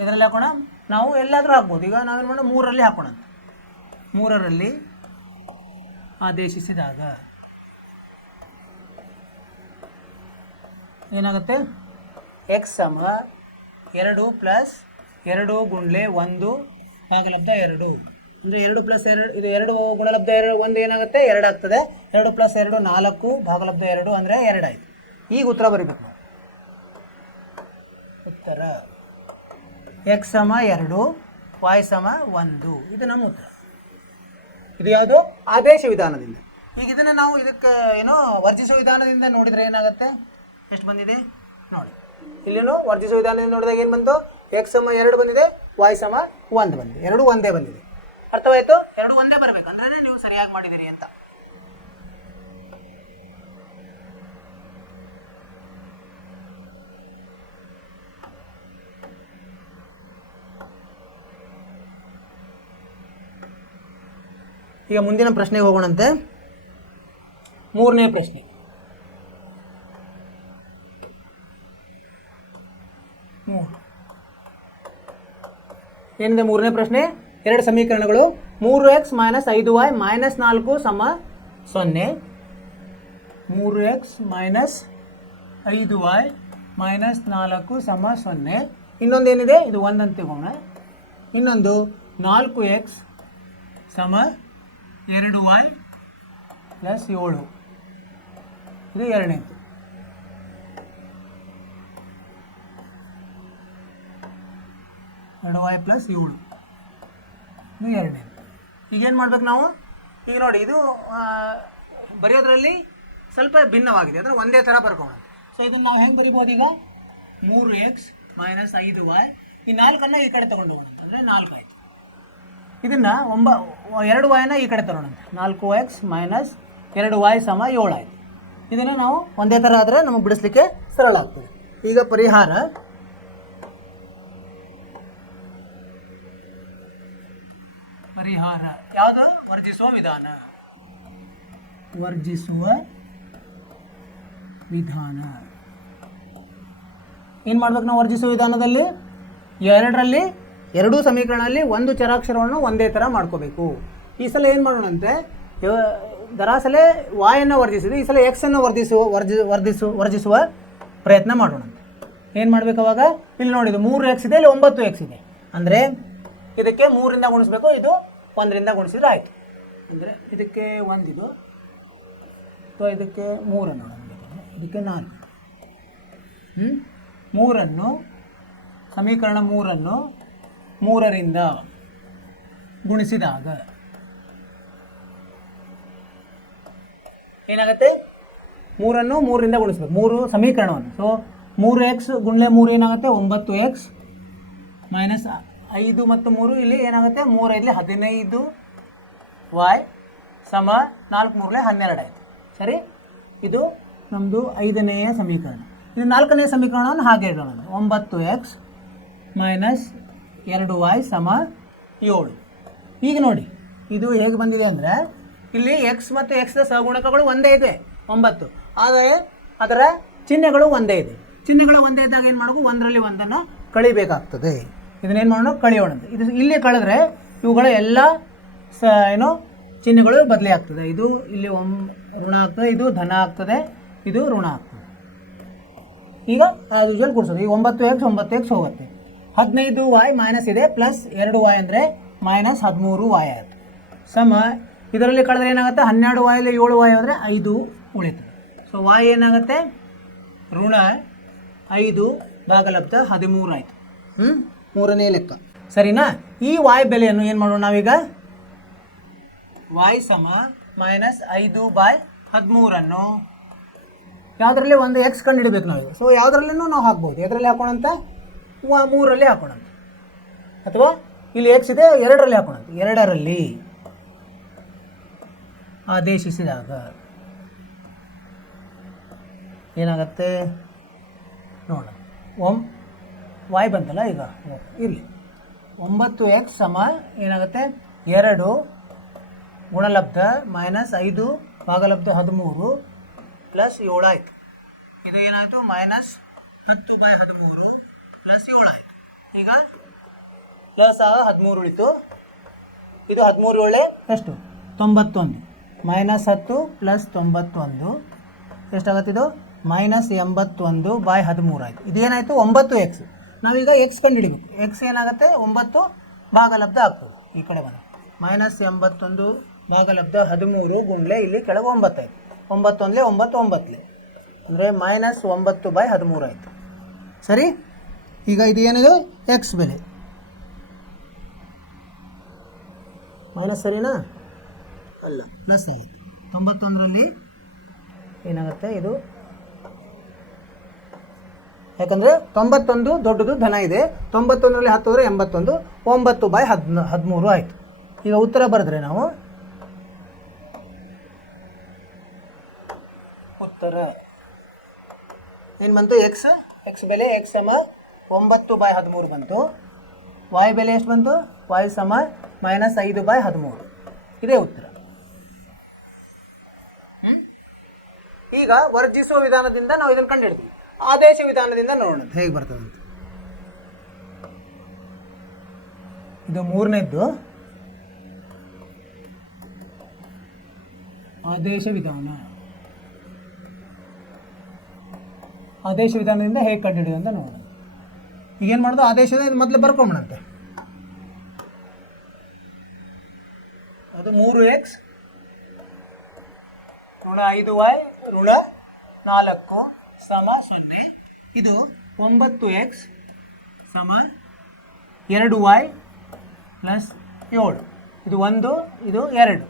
ಇದರಲ್ಲಿ ಹಾಕೋಣ. ನಾವು ಎಲ್ಲಾದರೂ ಹಾಕ್ಬೋದು. ಈಗ ನಾವೇನು ಮಾಡೋಣ, 3ರಲ್ಲಿ ಹಾಕೋಣ. 3ರಲ್ಲಿ ಆದೇಶಿಸಿದಾಗ ಏನಾಗುತ್ತೆ, x ಸಮ 2 + 2 × 1 ಭಾಗಲಬ್ಧ 2 ಅಂದರೆ 2 + 2 ಇದು 2 ಗುಣಲಬ್ಧ 1 ಏನಾಗುತ್ತೆ, 2 ಆಗ್ತದೆ. 2 + 2 4 ಭಾಗಲಬ್ಧ 2 ಅಂದರೆ 2 ಆಯಿತು. ಈಗ ಉತ್ತರ ಬರೀಬೇಕು. ಉತ್ತರ x ಸಮ 2 y ಸಮ 1. ಇದು ನಮ್ಮ ಉತ್ತರ. ಇದು ಯಾವುದು, ಆದೇಶ ವಿಧಾನದಿಂದ. ಈಗ ಇದನ್ನು ನಾವು ಇದಕ್ಕೆ ಏನೋ ವರ್ಜಿಸುವ ವಿಧಾನದಿಂದ ನೋಡಿದರೆ ಏನಾಗುತ್ತೆ, ಎಷ್ಟು ಬಂದಿದೆ ನೋಡಿ. ಇಲ್ಲಿನೂ ವರ್ಜಿಸುವ ವಿಧಾನದಿಂದ ನೋಡಿದಾಗ ಏನು ಬಂತು, x ಸಮ 2 ಬಂದಿದೆ, y ಸಮ 1 ಬಂದಿದೆ. 2 ಒಂದೇ ಬಂದಿದೆ. ಅರ್ಥವಾಯಿತು, 2 ಒಂದೇ ಬರಬೇಕಂದ್ರೆ ನೀವು ಸರಿಯಾಗಿ ಮಾಡಿದ್ದೀರಿ ಅಂತ. ಈಗ ಮುಂದಿನ ಪ್ರಶ್ನೆಗೆ ಹೋಗೋಣಂತೆ. 3ನೇ ಪ್ರಶ್ನೆ. ಏನಿದೆ 3ನೇ ಪ್ರಶ್ನೆ, 2 ಸಮೀಕರಣಗಳು. 3x - 5y - 4 = 0. 3x - 5y - 4 = 0. ಇನ್ನೊಂದು ಏನಿದೆ, ಇದು 1 ಅಂತ ತಗೋಣ. ಇನ್ನೊಂದು 4x = 2y + 7. ಇದು ಎರಡನೇದು. y + 7 ಇದು ಎರಡನೇದು. ಈಗೇನು ಮಾಡ್ಬೇಕು ನಾವು, ಈಗ ನೋಡಿ ಇದು ಬರೆಯೋದ್ರಲ್ಲಿ ಸ್ವಲ್ಪ ಭಿನ್ನವಾಗಿದೆ, ಅಂದರೆ ಒಂದೇ ಥರ ಬರ್ಕೊಳ್ಳೋಣ. ಸೊ ಇದನ್ನು ನಾವು ಹೆಂಗೆ ಬರಿಬೋದು, ಈಗ 3x - 5y ಈ 4ಅನ್ನು ಈ ಕಡೆ ತೊಗೊಂಡು ಹೋಗೋಣ, ಅಂದರೆ 4 ಆಯಿತು. ಇದನ್ನು 2y ಈ ಕಡೆ ತರೋಣ, 4x - 2y = 7 ಆಯಿತು. ಇದನ್ನು ನಾವು ಒಂದೇ ಥರ ಆದರೆ ನಮಗೆ ಬಿಡಿಸ್ಲಿಕ್ಕೆ ಸರಳ ಆಗ್ತದೆ. ಈಗ ಪರಿಹಾರ ಯಾವುದು, ವರ್ಜಿಸುವ ವಿಧಾನ. ಏನು ಮಾಡ್ಬೇಕು ನಾವು ವರ್ಜಿಸುವ ವಿಧಾನದಲ್ಲಿ, 2ರಲ್ಲಿ 2 ಸಮೀಕರಣದಲ್ಲಿ ಒಂದು ಚರಾಕ್ಷರವನ್ನು ಒಂದೇ ಥರ ಮಾಡ್ಕೋಬೇಕು. ಈ ಸಲ ಏನು ಮಾಡೋಣಂತೆ, ದರಾಸಲೆ y-ಅನ್ನು ವರ್ಜಿಸಿದ್ದು, ಈ ಸಲ x-ಅನ್ನು ವರ್ಜಿಸುವ ಪ್ರಯತ್ನ ಮಾಡೋಣಂತೆ. ಏನು ಮಾಡಬೇಕು ಅವಾಗ, ಇಲ್ಲಿ ನೋಡಿದ್ದು 3x ಇದೆ, ಇಲ್ಲಿ 9x ಇದೆ. ಅಂದರೆ ಇದಕ್ಕೆ 3ರಿಂದ ಗುಣಿಸ್ಬೇಕು, ಇದು 1ರಿಂದ ಗುಣಿಸಿದ್ರೆ ಆಯಿತು. ಅಂದರೆ ಇದಕ್ಕೆ 1 ಇದು ಅಥವಾ ಇದಕ್ಕೆ 3 ಇದಕ್ಕೆ 4. 3 ಸಮೀಕರಣ 3 3ರಿಂದ ಗುಣಿಸಿದಾಗ ಏನಾಗುತ್ತೆ? 3ರಿಂದ ಗುಣಿಸ್ಬೇಕು, 3 ಸಮೀಕರಣವನ್ನು. ಸೊ 3x ಗುಣಲೆ 3 ಏನಾಗುತ್ತೆ? 9x ಮೈನಸ್ 5 ಮತ್ತು 3 ಇಲ್ಲಿ ಏನಾಗುತ್ತೆ? 3 5 15 y ಸಮ 4 3 12 ಆಯಿತು. ಸರಿ, ಇದು ನಮ್ಮದು 5ನೆಯ ಸಮೀಕರಣ. ಇದು 4ನೆಯ ಸಮೀಕರಣವನ್ನು ಹಾಗೆ ಇಡೋಣ. 9x ಮೈನಸ್ 2y ಸಮ 7. ಈಗ ನೋಡಿ ಇದು ಹೇಗೆ ಬಂದಿದೆ ಅಂದರೆ ಇಲ್ಲಿ x ಮತ್ತು x ದ ಸಹಗುಣಕಗಳು ಒಂದೇ ಇದೆ 9, ಆದರೆ ಅದರ ಚಿಹ್ನೆಗಳು ಒಂದೇ ಇದೆ. ಚಿಹ್ನೆಗಳು ಒಂದೇ ಇದ್ದಾಗ ಏನು ಮಾಡಬೇಕು? 1ರಲ್ಲಿ 1 ಕಳಿಬೇಕಾಗ್ತದೆ. ಇದನ್ನೇನು ಮಾಡೋಣ? ಕಳಿಯೋಣ. ಇದು ಇಲ್ಲಿ ಕಳೆದ್ರೆ ಇವುಗಳ ಎಲ್ಲ ಏನು ಚಿಹ್ನೆಗಳು ಬದಲಿ ಆಗ್ತದೆ. ಇದು ಇಲ್ಲಿ ಋಣ ಆಗ್ತದೆ, ಇದು ಧನ ಆಗ್ತದೆ, ಇದು ಋಣ ಆಗ್ತದೆ. ಈಗ ಯೂಶುವಲ್ ಕೂಡಿಸೋದು. ಈಗ 9x ಹೋಗುತ್ತೆ. 15y ಮೈನಸ್ ಇದೆ ಪ್ಲಸ್ 2y ಅಂದರೆ ಮೈನಸ್ 13y ಆಯಿತು. ಸಮ ಇದರಲ್ಲಿ ಕಳೆದ್ರೆ ಏನಾಗುತ್ತೆ? 12y ಅಲ್ಲಿ 7y ಅಂದರೆ 5 ಉಳಿತು. ಸೊ y ಏನಾಗುತ್ತೆ? ಋಣ 5 ಭಾಗಲಬ್ಧ 13 ಆಯಿತು. 3ನೇ ಲೆಕ್ಕ ಸರಿನಾ? ಈ y ಬೆಲೆಯನ್ನು ಏನು ಮಾಡೋಣ ನಾವೀಗ? y ಸಮ ಮೈನಸ್ 5/13 ಯಾವುದರಲ್ಲಿ ಒಂದು x ಕಂಡು ಹಿಡಬೇಕು ನಾವೀಗ. ಸೊ ಯಾವುದರಲ್ಲೂ ನಾವು ಹಾಕ್ಬೋದು. ಎದರಲ್ಲಿ ಹಾಕೋಣಂತ? 3ರಲ್ಲಿ ಹಾಕೋಣಂತ, ಅಥವಾ ಇಲ್ಲಿ x ಇದೆ 2ರಲ್ಲಿ ಹಾಕೋಣಂತ. 2ರಲ್ಲಿ ಆದೇಶಿಸಿದಾಗ ಏನಾಗುತ್ತೆ ನೋಡೋಣ. y ಬಂತಲ್ಲ ಈಗ, ಇರಲಿ. 9x ಸಮ ಏನಾಗುತ್ತೆ? 2 ಗುಣಲಬ್ಧ ಮೈನಸ್ 5 ಭಾಗಲಬ್ಧ 13 ಪ್ಲಸ್ 7 ಆಯಿತು. ಇದು ಏನಾಯಿತು? ಮೈನಸ್ 10/13 ಪ್ಲಸ್ 7 ಆಯಿತು. ಈಗ ಪ್ಲಸ್ 13 ಉಳಿತು. ಇದು 13 7 ಎಷ್ಟು? 91. ಮೈನಸ್ 10 ಪ್ಲಸ್ 91 ಎಷ್ಟಾಗುತ್ತೆ? ಇದು ಮೈನಸ್ 81/13 ಆಯಿತು. ಇದೇನಾಯಿತು? 9x. ನಾವೀಗ x ಕಂಡು ಹಿಡಿಬೇಕು. x ಏನಾಗುತ್ತೆ? 9 ಭಾಗಲಬ್ಧ ಆಗ್ತದೆ. ಈ ಕಡೆ ಬಂದ ಮೈನಸ್ 81 ಭಾಗಲಬ್ಧ 13 ಗುಂಡ್ಲೆ ಇಲ್ಲಿ ಕೆಳಗೆ 9 ಆಯಿತು. 9 1 9 9 ಅಂದರೆ ಮೈನಸ್ 9/13 ಆಯಿತು. ಸರಿ, ಈಗ ಇದು ಏನಿದೆ? x ಬೆಲೆ ಮೈನಸ್, ಸರಿನಾ? ಅಲ್ಲ, ಪ್ಲಸ್ ಆಯಿತು. 91ರಲ್ಲಿ ಏನಾಗುತ್ತೆ? ಇದು ಯಾಕಂದರೆ 91 ದೊಡ್ಡದು, ಧನ ಇದೆ. 91ರಲ್ಲಿ 10 ಹೋದರೆ 81, 9/13 ಆಯಿತು. ಈಗ ಉತ್ತರ ಬರೆದ್ರೆ ನಾವು ಉತ್ತರ ಏನು ಬಂತು? x ಬೆಲೆ x ಸಮ 9/13 ಬಂತು. y ಬೆಲೆ ಎಷ್ಟು ಬಂತು? y ಸಮ ಮೈನಸ್ 5/13. ಇದೇ ಉತ್ತರ. ಈಗ ವರ್ಜಿಸುವ ವಿಧಾನದಿಂದ ನಾವು ಇದನ್ನು ಕಂಡು ಹಿಡ್ತೀವಿ. ಆದೇಶ ವಿಧಾನದಿಂದ ನೋಡೋಣ ಹೇಗೆ ಬರ್ತದೆ ಅಂತ. ಇದು 3ನೇದ್ದು ಆದೇಶ ವಿಧಾನ. ಆದೇಶ ವಿಧಾನದಿಂದ ಹೇಗೆ ಕಂಡು ಹಿಡಿಯೋದು ಅಂತ ನೋಡೋಣ. ಈಗೇನು ಮಾಡೋದು? ಆದೇಶದ ಇದು ಮೊದಲು ಬರ್ಕೊಂಬಿಡಂತೆ. ಅದು 3x ಋಣ 5y ಋಣ 4 ಸಮ 0. ಇದು 9x ಸಮ 2y ಪ್ಲಸ್ 7. ಇದು 1, ಇದು 2.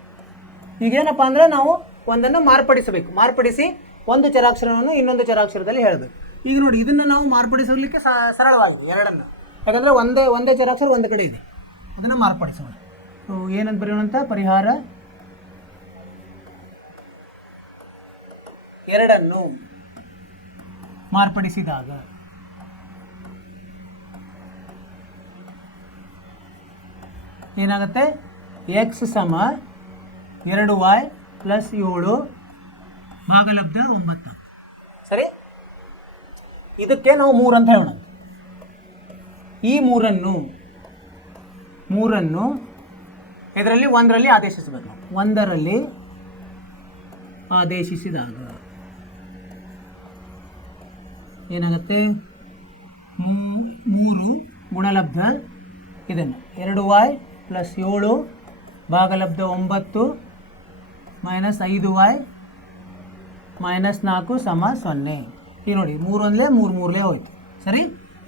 ಈಗೇನಪ್ಪ ಅಂದರೆ ನಾವು ಒಂದನ್ನು ಮಾರ್ಪಡಿಸಬೇಕು. ಮಾರ್ಪಡಿಸಿ ಒಂದು ಚರಾಕ್ಷರವನ್ನು ಇನ್ನೊಂದು ಚರಾಕ್ಷರದಲ್ಲಿ ಹೇಳಬೇಕು. ಈಗ ನೋಡಿ, ಇದನ್ನು ನಾವು ಮಾರ್ಪಡಿಸಲಿಕ್ಕೆ ಸರಳವಾಗಿದೆ ಎರಡನ್ನು. ಯಾಕಂದರೆ ಒಂದೇ ಚರಾಕ್ಷರ ಒಂದು ಕಡೆ ಇದೆ. ಅದನ್ನು ಮಾರ್ಪಡಿಸೋಣ. ಸೊ ಏನಂತ ಬರೆಯೋಣಂತ? ಪರಿಹಾರ ಎರಡನ್ನು ಮಾರ್ಪಡಿಸಿದಾಗ ಏನಾಗುತ್ತೆ? x ಸಮ 2y ಪ್ಲಸ್ 7 ಭಾಗಲಬ್ಧ 9. ಸರಿ, ಇದಕ್ಕೆ ನಾವು 3 ಅಂತ ಹೇಳೋಣ. ಈ ಮೂರನ್ನು ಇದರಲ್ಲಿ 1ರಲ್ಲಿ ಆದೇಶಿಸಬೇಕು. 1ರಲ್ಲಿ ಆದೇಶಿಸಿದಾಗ ಏನಾಗುತ್ತೆ? 3 ಗುಣಲಬ್ಧ ಇದನ್ನು 2y plus 7 ಭಾಗಲಬ್ಧ 9 minus 5y minus 4 ಸಮ 0. ಈಗ ನೋಡಿ 3 ಒಂದಲೇ 3 ಮೂರಲೇ ಹೋಯ್ತು. ಸರಿ,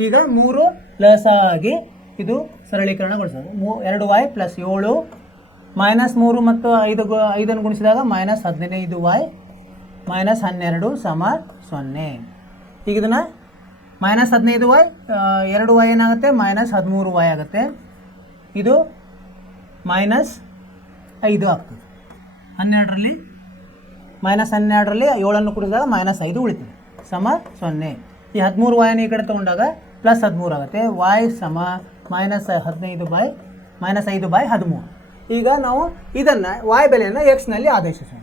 ಈಗ 3 ಪ್ಲಸ್ ಆಗಿ ಇದು ಸರಳೀಕರಣಗೊಳಿಸೋದು. 2y ಪ್ಲಸ್ 7 ಮೈನಸ್ 3 ಮತ್ತು 5 ಗುಣಿಸಿದಾಗ ಮೈನಸ್ 15y ಮೈನಸ್ 12 ಸಮ 0. ಈಗ ಇದನ್ನು ಮೈನಸ್ 15y 2y ಏನಾಗುತ್ತೆ ಮೈನಸ್ 13y ಆಗುತ್ತೆ. ಇದು ಮೈನಸ್ 5 ಆಗ್ತದೆ. 12ರಲ್ಲಿ ಮೈನಸ್ 12ರಲ್ಲಿ 7 ಕೂಡಿಸಿದಾಗ ಮೈನಸ್ 5 ಉಳಿತದೆ ಸಮ 0. ಈ 13y ಈ ಕಡೆ ತೊಗೊಂಡಾಗ ಪ್ಲಸ್ 13 ಆಗುತ್ತೆ. y ಸಮ ಮೈನಸ್ 5/13. ಈಗ ನಾವು ಇದನ್ನು y ಬೆಲೆಯನ್ನು ಎಕ್ಸ್ನಲ್ಲಿ ಆದೇಶಿಸೋಣ.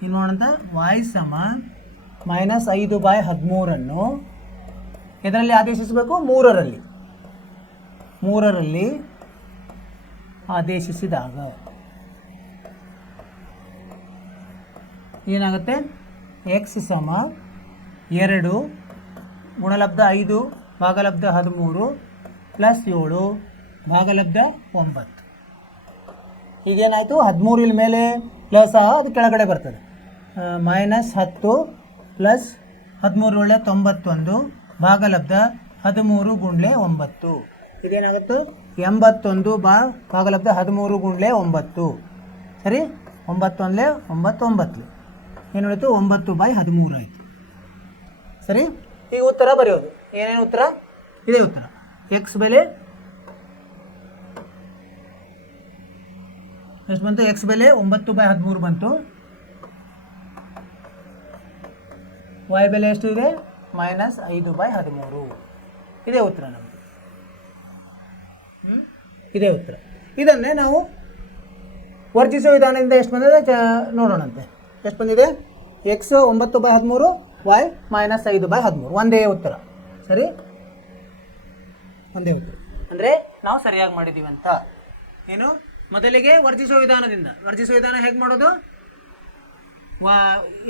ಇಲ್ಲಿ ನೋಡೋಣ, y ಸಮ ಮೈನಸ್ 5/13 ಇದರಲ್ಲಿ ಆದೇಶಿಸಬೇಕು. 3ರಲ್ಲಿ ಆದೇಶಿಸಿದಾಗ ಏನಾಗುತ್ತೆ, ಎಕ್ಸ್ ಸಮ 2 ಗುಣಲಬ್ಧ 5 ಭಾಗಲಬ್ಧ 13 ಪ್ಲಸ್ 7 ಭಾಗಲಬ್ಧ 9. ಈಗೇನಾಯಿತು, 13 ಇಲ್ಲಿ ಮೇಲೆ ಪ್ಲಸ್ ಅದು ಕೆಳಗಡೆ ಬರ್ತದೆ. ಮೈನಸ್ 10 ಪ್ಲಸ್ 13 ಒಳ್ಳೆ 91 ಭಾಗಲಬ್ಧ 13 ಗುಂಡ್ಲೆ 9. ಇದೇನಾಗುತ್ತೆ 81 ಭಾಗಲಬ್ಧ 13 ಗುಂಡ್ಲೆ 9. ಸರಿ, 9 ಒಂದಲೇ 9 ಏನು ಉಳಿತು 9/13 ಆಯಿತು. ಸರಿ, ಈಗ ಉತ್ತರ ಬರೆಯೋದು. ಏನೇನು ಉತ್ತರ? ಇದೇ ಉತ್ತರ. ಎಕ್ಸ್ ಬೆಲೆ ಎಷ್ಟು ಬಂತು? ಎಕ್ಸ್ ಬೆಲೆ 9/13 ಬಂತು. y ಬೆಲೆ ಎಷ್ಟು ಇದೆ? ಮೈನಸ್ 5/13. ಇದೇ ಉತ್ತರ ನಮಗೆ. ಇದೇ ಉತ್ತರ. ಇದನ್ನೇ ನಾವು ವರ್ಜಿಸುವ ವಿಧಾನದಿಂದ ಎಷ್ಟು ಬಂದಿದೆ ನೋಡೋಣಂತೆ. ಎಷ್ಟು ಬಂದಿದೆ? X 9/13, y minus 5/13. ಒಂದೇ ಉತ್ತರ. ಸರಿ, ಒಂದೇ ಉತ್ತರ ಅಂದರೆ ನಾವು ಸರಿಯಾಗಿ ಮಾಡಿದ್ದೀವಿ ಅಂತ. ಏನು, ಮೊದಲಿಗೆ ವರ್ಜಿಸುವ ವಿಧಾನದಿಂದ. ವರ್ಜಿಸುವ ವಿಧಾನ ಹೇಗೆ ಮಾಡೋದು?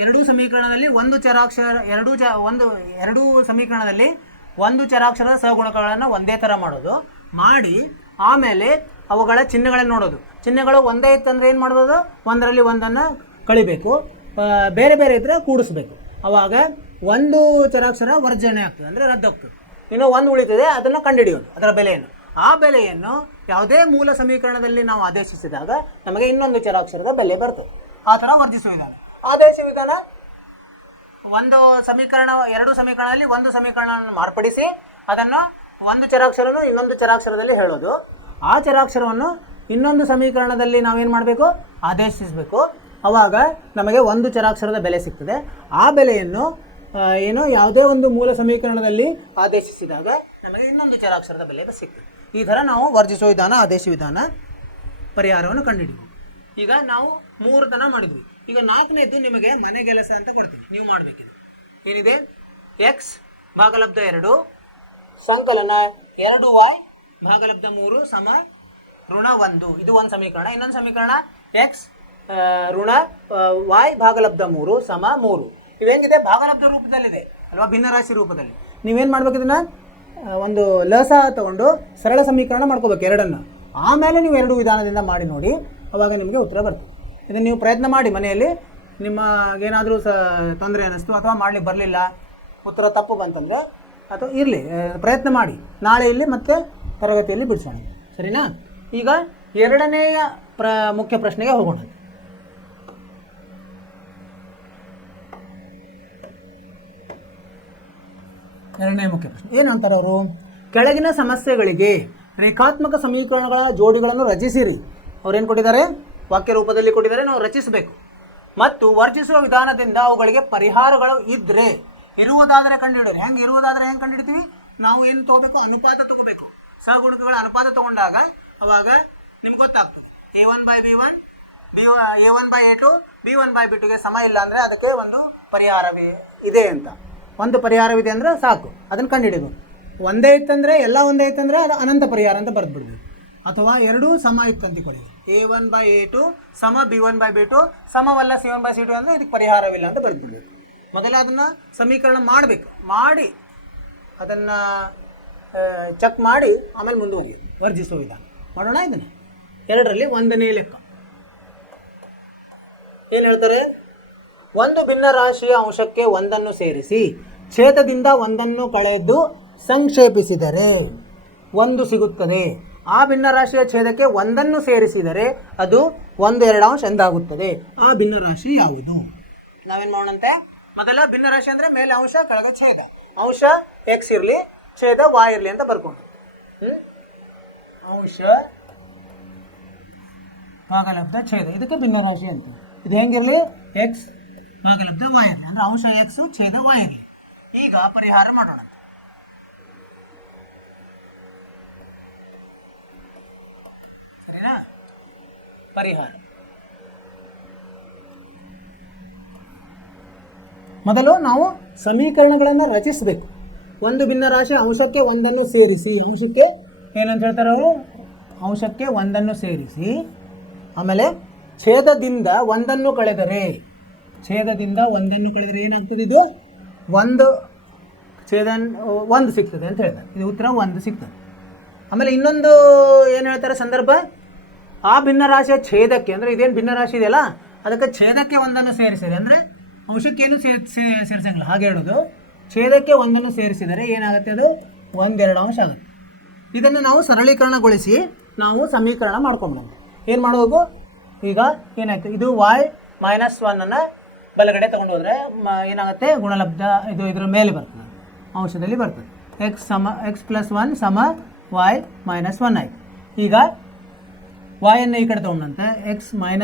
ಎರಡೂ ಸಮೀಕರಣದಲ್ಲಿ ಎರಡೂ ಸಮೀಕರಣದಲ್ಲಿ ಒಂದು ಚರಾಕ್ಷರದ ಸಹಗುಣಕಗಳನ್ನು ಒಂದೇ ಥರ ಮಾಡೋದು. ಮಾಡಿ ಆಮೇಲೆ ಅವುಗಳ ಚಿಹ್ನೆಗಳನ್ನು ನೋಡೋದು. ಚಿಹ್ನೆಗಳು ಒಂದೇ ಇತ್ತಂದರೆ ಏನು ಮಾಡ್ಬೋದು? ಒಂದರಲ್ಲಿ ಒಂದನ್ನು ಕಳಿಬೇಕು, ಬೇರೆ ಬೇರೆ ಇದ್ದರೆ ಕೂಡಿಸ್ಬೇಕು. ಆವಾಗ ಒಂದು ಚರಾಕ್ಷರ ವರ್ಜನೆ ಆಗ್ತದೆ, ಅಂದರೆ ರದ್ದಾಗ್ತದೆ. ಇನ್ನೂ ಒಂದು ಉಳಿತದೆ, ಅದನ್ನು ಕಂಡುಹಿಡಿಯೋದು, ಅದರ ಬೆಲೆಯನ್ನು. ಆ ಬೆಲೆಯನ್ನು ಯಾವುದೇ ಮೂಲ ಸಮೀಕರಣದಲ್ಲಿ ನಾವು ಆದೇಶಿಸಿದಾಗ ನಮಗೆ ಇನ್ನೊಂದು ಚರಾಕ್ಷರದ ಬೆಲೆ ಬರ್ತದೆ. ಆ ಥರ ವರ್ಜಿಸುವ ವಿಧಾನ. ಆದೇಶ ವಿಧಾನ ಎರಡು ಸಮೀಕರಣದಲ್ಲಿ ಒಂದು ಸಮೀಕರಣವನ್ನು ಮಾರ್ಪಡಿಸಿ ಅದನ್ನು ಒಂದು ಚರಾಕ್ಷರನು ಇನ್ನೊಂದು ಚರಾಕ್ಷರದಲ್ಲಿ ಹೇಳೋದು. ಆ ಚರಾಕ್ಷರವನ್ನು ಇನ್ನೊಂದು ಸಮೀಕರಣದಲ್ಲಿ ನಾವೇನು ಮಾಡಬೇಕು? ಆದೇಶಿಸಬೇಕು. ಆವಾಗ ನಮಗೆ ಒಂದು ಚರಾಕ್ಷರದ ಬೆಲೆ ಸಿಗ್ತದೆ. ಆ ಬೆಲೆಯನ್ನು ಯಾವುದೇ ಒಂದು ಮೂಲ ಸಮೀಕರಣದಲ್ಲಿ ಆದೇಶಿಸಿದಾಗ ನಮಗೆ ಇನ್ನೊಂದು ಚರಾಕ್ಷರದ ಬೆಲೆ ಸಿಗ್ತದೆ. ಈ ಥರ ನಾವು ವರ್ಜಿಸುವ ವಿಧಾನ, ಆದೇಶ ವಿಧಾನ, ಪರಿಹಾರವನ್ನು ಕಂಡುಹಿಡಿಯಬೇಕು. ಈಗ ನಾವು 3 ತನ ಮಾಡಿದ್ವಿ. ಈಗ 4ನೇದು ನಿಮಗೆ ಮನೆ ಕೆಲಸ ಅಂತ ಕೊಡ್ತೀನಿ, ನೀವು ಮಾಡಬೇಕಿದೆ. ಏನಿದೆ? ಎಕ್ಸ್ ಭಾಗಲಬ್ಧ 2 ಸಂಕಲನ 2y ಭಾಗಲಬ್ಧ 3 ಸಮ ಋಣ 1. ಇದು ಒಂದು ಸಮೀಕರಣ. ಇನ್ನೊಂದು ಸಮೀಕರಣ ಎಕ್ಸ್ ಋಣ y ಭಾಗಲಬ್ಧ 3 ಸಮ 3. ಇವೇಂಗಿದೆ? ಭಾಗಲಬ್ಧ ರೂಪದಲ್ಲಿದೆ ಅಲ್ವಾ, ಭಿನ್ನರಾಶಿ ರೂಪದಲ್ಲಿ. ನೀವೇನು ಮಾಡ್ಬೇಕು? ಇದನ್ನು ಒಂದು ಲಸ ತಗೊಂಡು ಸರಳ ಸಮೀಕರಣ ಮಾಡ್ಕೋಬೇಕು ಎರಡನ್ನು. ಆಮೇಲೆ ನೀವು ಎರಡು ವಿಧಾನದಿಂದ ಮಾಡಿ ನೋಡಿ, ಅವಾಗ ನಿಮಗೆ ಉತ್ತರ ಬರ್ತದೆ. ಇದನ್ನು ನೀವು ಪ್ರಯತ್ನ ಮಾಡಿ ಮನೆಯಲ್ಲಿ. ನಿಮಗೇನಾದರೂ ತೊಂದರೆ ಅನ್ನಿಸ್ತು ಅಥವಾ ಮಾಡಲಿಕ್ಕೆ ಬರಲಿಲ್ಲ, ಉತ್ತರ ತಪ್ಪು ಬಂತಂದರೆ ಅಥವಾ ಇರಲಿ, ಪ್ರಯತ್ನ ಮಾಡಿ. ನಾಳೆ ಇಲ್ಲಿ ಮತ್ತೆ ತರಗತಿಯಲ್ಲಿ ಬಿಡಿಸೋಣ. ಸರಿನಾ? ಈಗ ಎರಡನೆಯ ಮುಖ್ಯ ಪ್ರಶ್ನೆಗೆ ಹೋಗೋಣ. ಎರಡನೇ ಮುಖ್ಯ ಪ್ರಶ್ನೆ ಏನು ಅಂತಾರೆ ಅವರು? ಕೆಳಗಿನ ಸಮಸ್ಯೆಗಳಿಗೆ ರೇಖಾತ್ಮಕ ಸಮೀಕರಣಗಳ ಜೋಡಿಗಳನ್ನು ರಚಿಸಿರಿ. ಅವ್ರೇನು ಕೊಟ್ಟಿದ್ದಾರೆ? ವಾಕ್ಯ ರೂಪದಲ್ಲಿ ಕೊಟ್ಟಿದ್ದಾರೆ, ನಾವು ರಚಿಸಬೇಕು. ಮತ್ತು ವರ್ಜಿಸುವ ವಿಧಾನದಿಂದ ಅವುಗಳಿಗೆ ಪರಿಹಾರಗಳು ಇರುವುದಾದರೆ ಕಂಡುಹಿಡಿಯೋದು. ಇರುವುದಾದರೆ ಹೆಂಗೆ ಕಂಡುಹಿಡ್ತೀವಿ? ನಾವು ಏನು ತೊಗೋಬೇಕು? ಅನುಪಾತ ತಗೋಬೇಕು. ಸಹಗುಣಕಗಳ ಅನುಪಾತ ತಗೊಂಡಾಗ ಅವಾಗ ನಿಮ್ಗೆ ಗೊತ್ತಾಗ್ತದೆ. a1/b1 a1/a2 b1/b2ಗೆ ಸಮ ಇಲ್ಲ ಅಂದರೆ ಅದಕ್ಕೆ ಒಂದು ಪರಿಹಾರವೇ ಇದೆ ಅಂತ. ಒಂದು ಪರಿಹಾರವಿದೆ ಅಂದರೆ ಸಾಕು, ಅದನ್ನು ಕಂಡುಹಿಡಿಬೇಕು. ಒಂದೇ ಇತ್ತಂದರೆ ಎಲ್ಲ ಒಂದೇ ಇತ್ತಂದರೆ ಅದು ಅನಂತ ಪರಿಹಾರ ಅಂತ ಬರೆದ್ಬಿಡ್ಬೇಕು. ಅಥವಾ ಎರಡೂ ಸಮ ಇತ್ತು ಅಂತಿಕೊಳ್ಳಿ, a1/a2 ಸಮ b1/b2 ಸಮವಲ್ಲ c1/c2 ಅಂದರೆ ಇದಕ್ಕೆ ಪರಿಹಾರವಿಲ್ಲ ಅಂತ ಬರೆದ್ಬಿಡ್ಬೇಕು. ಮೊದಲು ಅದನ್ನು ಸಮೀಕರಣ ಮಾಡಬೇಕು. ಮಾಡಿ ಅದನ್ನು ಚೆಕ್ ಮಾಡಿ ಆಮೇಲೆ ಮುಂದುವರಿಯೋದು ವರ್ಜಿಸುವ ವಿಧಾನ ಮಾಡೋಣ. ಇದನ್ನು 2ರಲ್ಲಿ 1ನೇ ಲೆಕ್ಕ ಏನು ಹೇಳ್ತಾರೆ? ಒಂದು ಭಿನ್ನ ರಾಶಿಯ ಅಂಶಕ್ಕೆ 1 ಸೇರಿಸಿ ಛೇದದಿಂದ 1 ಕಳೆದು ಸಂಕ್ಷೇಪಿಸಿದರೆ 1 ಸಿಗುತ್ತದೆ. ಆ ಭಿನ್ನ ರಾಶಿಯ ಛೇದಕ್ಕೆ 1 ಸೇರಿಸಿದರೆ ಅದು 1 2 ಎಂದಾಗುತ್ತದೆ. ಆ ಭಿನ್ನ ರಾಶಿ ಯಾವುದು? ನಾವೇನು ಮಾಡೋಣಂತೆ, ಮೊದಲ ಭಿನ್ನ ರಾಶಿ ಅಂದರೆ ಮೇಲೆ ಅಂಶ ಕೆಳಗೆ ಛೇದ. ಅಂಶ x ಇರಲಿ, ಛೇದ y ಇರಲಿ ಅಂತ ಬರ್ಕೊಂಡು ಅಂಶ ಭಾಗಲಬ್ಧ ಛೇದ, ಇದಕ್ಕೆ ಭಿನ್ನ ರಾಶಿ ಅಂತ. ಇದು ಹೆಂಗಿರಲಿ? x ಭಾಗಲಬ್ಧ y ಇರಲಿ, ಅಂದರೆ ಅಂಶ x ಛೇದ y ಇರಲಿ. ಈಗ ಪರಿಹಾರ ಮಾಡೋಣ. ಸರಿನಾ? ಪರಿಹಾರ ಮೊದಲು ನಾವು ಸಮೀಕರಣಗಳನ್ನು ರಚಿಸಬೇಕು. ಒಂದು ಭಿನ್ನ ರಾಶಿ ಅಂಶಕ್ಕೆ 1 ಸೇರಿಸಿ, ಅಂಶಕ್ಕೆ ಏನಂತ ಹೇಳ್ತಾರೆ ಅವರು? ಅಂಶಕ್ಕೆ 1 ಸೇರಿಸಿ, ಆಮೇಲೆ ಛೇದದಿಂದ 1 ಕಳೆದರೆ, ಛೇದದಿಂದ 1 ಕಳೆದರೆ ಏನಾಗ್ತದೆ? ಇದು 1 ಛೇದ 1 ಸಿಗ್ತದೆ ಅಂತ ಹೇಳ್ತಾರೆ. ಇದು ಉತ್ತರ 1 ಸಿಗ್ತದೆ. ಆಮೇಲೆ ಇನ್ನೊಂದು ಏನು ಹೇಳ್ತಾರೆ ಸಂದರ್ಭ? ಆ ಭಿನ್ನ ರಾಶಿಯ ಛೇದಕ್ಕೆ, ಅಂದರೆ ಇದೇನು ಭಿನ್ನ ರಾಶಿ ಇದೆಯಲ್ಲ ಅದಕ್ಕೆ ಛೇದಕ್ಕೆ 1 ಸೇರಿಸಿದೆ, ಅಂದರೆ ಅಂಶಕ್ಕೇನು ಸೇರಿಸಂಗಿಲ್ಲ ಹಾಗೆ ಹೇಳೋದು. ಛೇದಕ್ಕೆ 1 ಸೇರಿಸಿದರೆ ಏನಾಗುತ್ತೆ? ಅದು 1 2 ಆಗುತ್ತೆ. ಇದನ್ನು ನಾವು ಸರಳೀಕರಣಗೊಳಿಸಿ ನಾವು ಸಮೀಕರಣ ಮಾಡ್ಕೊಂಡ್ಬಂದು ಏನು ಮಾಡಬೇಕು? ಈಗ ಏನಾಯ್ತು? ಇದು y -1 ಬಲಗಡೆ ತೊಗೊಂಡು ಹೋದರೆ ಏನಾಗುತ್ತೆ? ಗುಣಲಬ್ಧ ಇದು ಇದರ ಮೇಲೆ ಬರ್ತದೆ, ಅಂಶದಲ್ಲಿ ಬರ್ತದೆ. x + 1 y -1 ಆಯಿತು. ಈಗ y-ಅನ್ನು ಈ ಕಡೆ ತೊಗೊಂಡಂತೆ x - y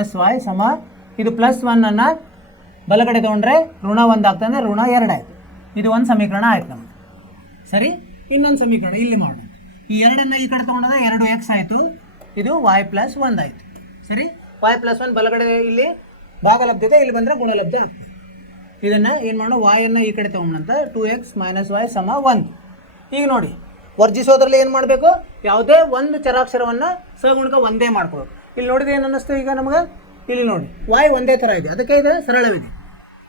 ಇದು +1 ಬಲಗಡೆ ತೊಗೊಂಡ್ರೆ ಋಣ 1 ಆಗ್ತದೆ, ಅಂದರೆ ಋಣ 2 ಆಯಿತು. ಇದು ಒಂದು ಸಮೀಕರಣ ಆಯ್ತು ನಮಗೆ. ಸರಿ, ಇನ್ನೊಂದು ಸಮೀಕರಣ ಇಲ್ಲಿ ಮಾಡೋಣ. ಈ 2 ಈ ಕಡೆ ತೊಗೊಂಡಾಗ 2x ಆಯಿತು, ಇದು y + 1 ಆಯಿತು. ಸರಿ, y + 1 ಬಲಗಡೆ ಇಲ್ಲಿ ಭಾಗಲಬ್ಧ ಇದೆ, ಇಲ್ಲಿ ಬಂದರೆ ಗುಣಲಬ್ಧ ಆಗ್ತದೆ. ಇದನ್ನು ಏನು ಮಾಡೋಣ? y-ಅನ್ನು ಈ ಕಡೆ ತೊಗೊಂಡಂತ 2x - y 1. ಈಗ ನೋಡಿ, ವರ್ಜಿಸೋದ್ರಲ್ಲಿ ಏನು ಮಾಡಬೇಕು? ಯಾವುದೇ ಒಂದು ಚರಾಕ್ಷರವನ್ನು ಸಗುಣಕ ಒಂದೇ ಮಾಡ್ಕೋಬೇಕು. ಇಲ್ಲಿ ನೋಡಿದ್ರೆ ಏನು ಅನ್ನಿಸ್ತು? ಈಗ ನಮಗೆ ಇಲ್ಲಿ ನೋಡಿ y ಒಂದೇ ಥರ ಇದೆ, ಅದಕ್ಕೆ ಇದು ಸರಳವಿದೆ.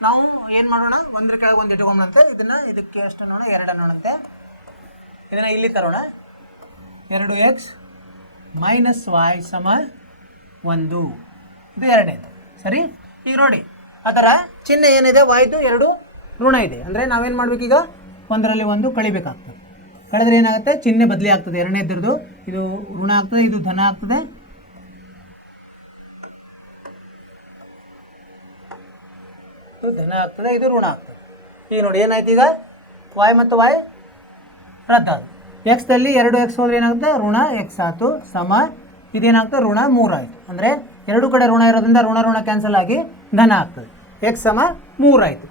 ನಾವು ಏನು ಮಾಡೋಣ? 1 ಕೆಳಗೆ 1 ಇಟ್ಕೊಂಡಂತೆ ಇದನ್ನು ಇದಕ್ಕೆ ಎಷ್ಟು ನೋಡೋಣ? 2 ನೋಡಂತೆ. ಇದನ್ನು ಇಲ್ಲಿ ತರೋಣ. 2x - y 1 ಇದು 2. ಸರಿ, ಈಗ ನೋಡಿ ಅದರ ಚಿಹ್ನೆ ಏನಿದೆ? yದು 2 ಋಣ ಇದೆ, ಅಂದರೆ ನಾವೇನು ಮಾಡಬೇಕು? ಈಗ 1ರಲ್ಲಿ 1 ಕಳಿಬೇಕಾಗ್ತದೆ. ಕಳೆದ್ರೆ ಏನಾಗುತ್ತೆ? ಚಿಹ್ನೆ ಬದಲಿ ಆಗ್ತದೆ. 2ನೇದ್ರದ್ದು ಇದು ಋಣ ಆಗ್ತದೆ, ಇದು ಧನ ಆಗ್ತದೆ. ಇದು ಧನ ಆಗ್ತದೆ, ಇದು ಋಣ ಆಗ್ತದೆ. ಈಗ ನೋಡಿ ಏನಾಯ್ತು? ಈಗ y ಮತ್ತು y ರದ್ದಾದ. ಎಕ್ಸ್ದಲ್ಲಿ 2x ಹೋದ್ರೆ ಏನಾಗುತ್ತೆ? ಋಣ x ಆಯಿತು, ಇದೇನಾಗ್ತದೆ? ಋಣ 3 ಆಯಿತು. ಅಂದರೆ 2 ಕಡೆ ಋಣ ಇರೋದ್ರಿಂದ ಋಣ ಕ್ಯಾನ್ಸಲ್ ಆಗಿ ಧನ ಆಗ್ತದೆ. x 3 ಆಯಿತು.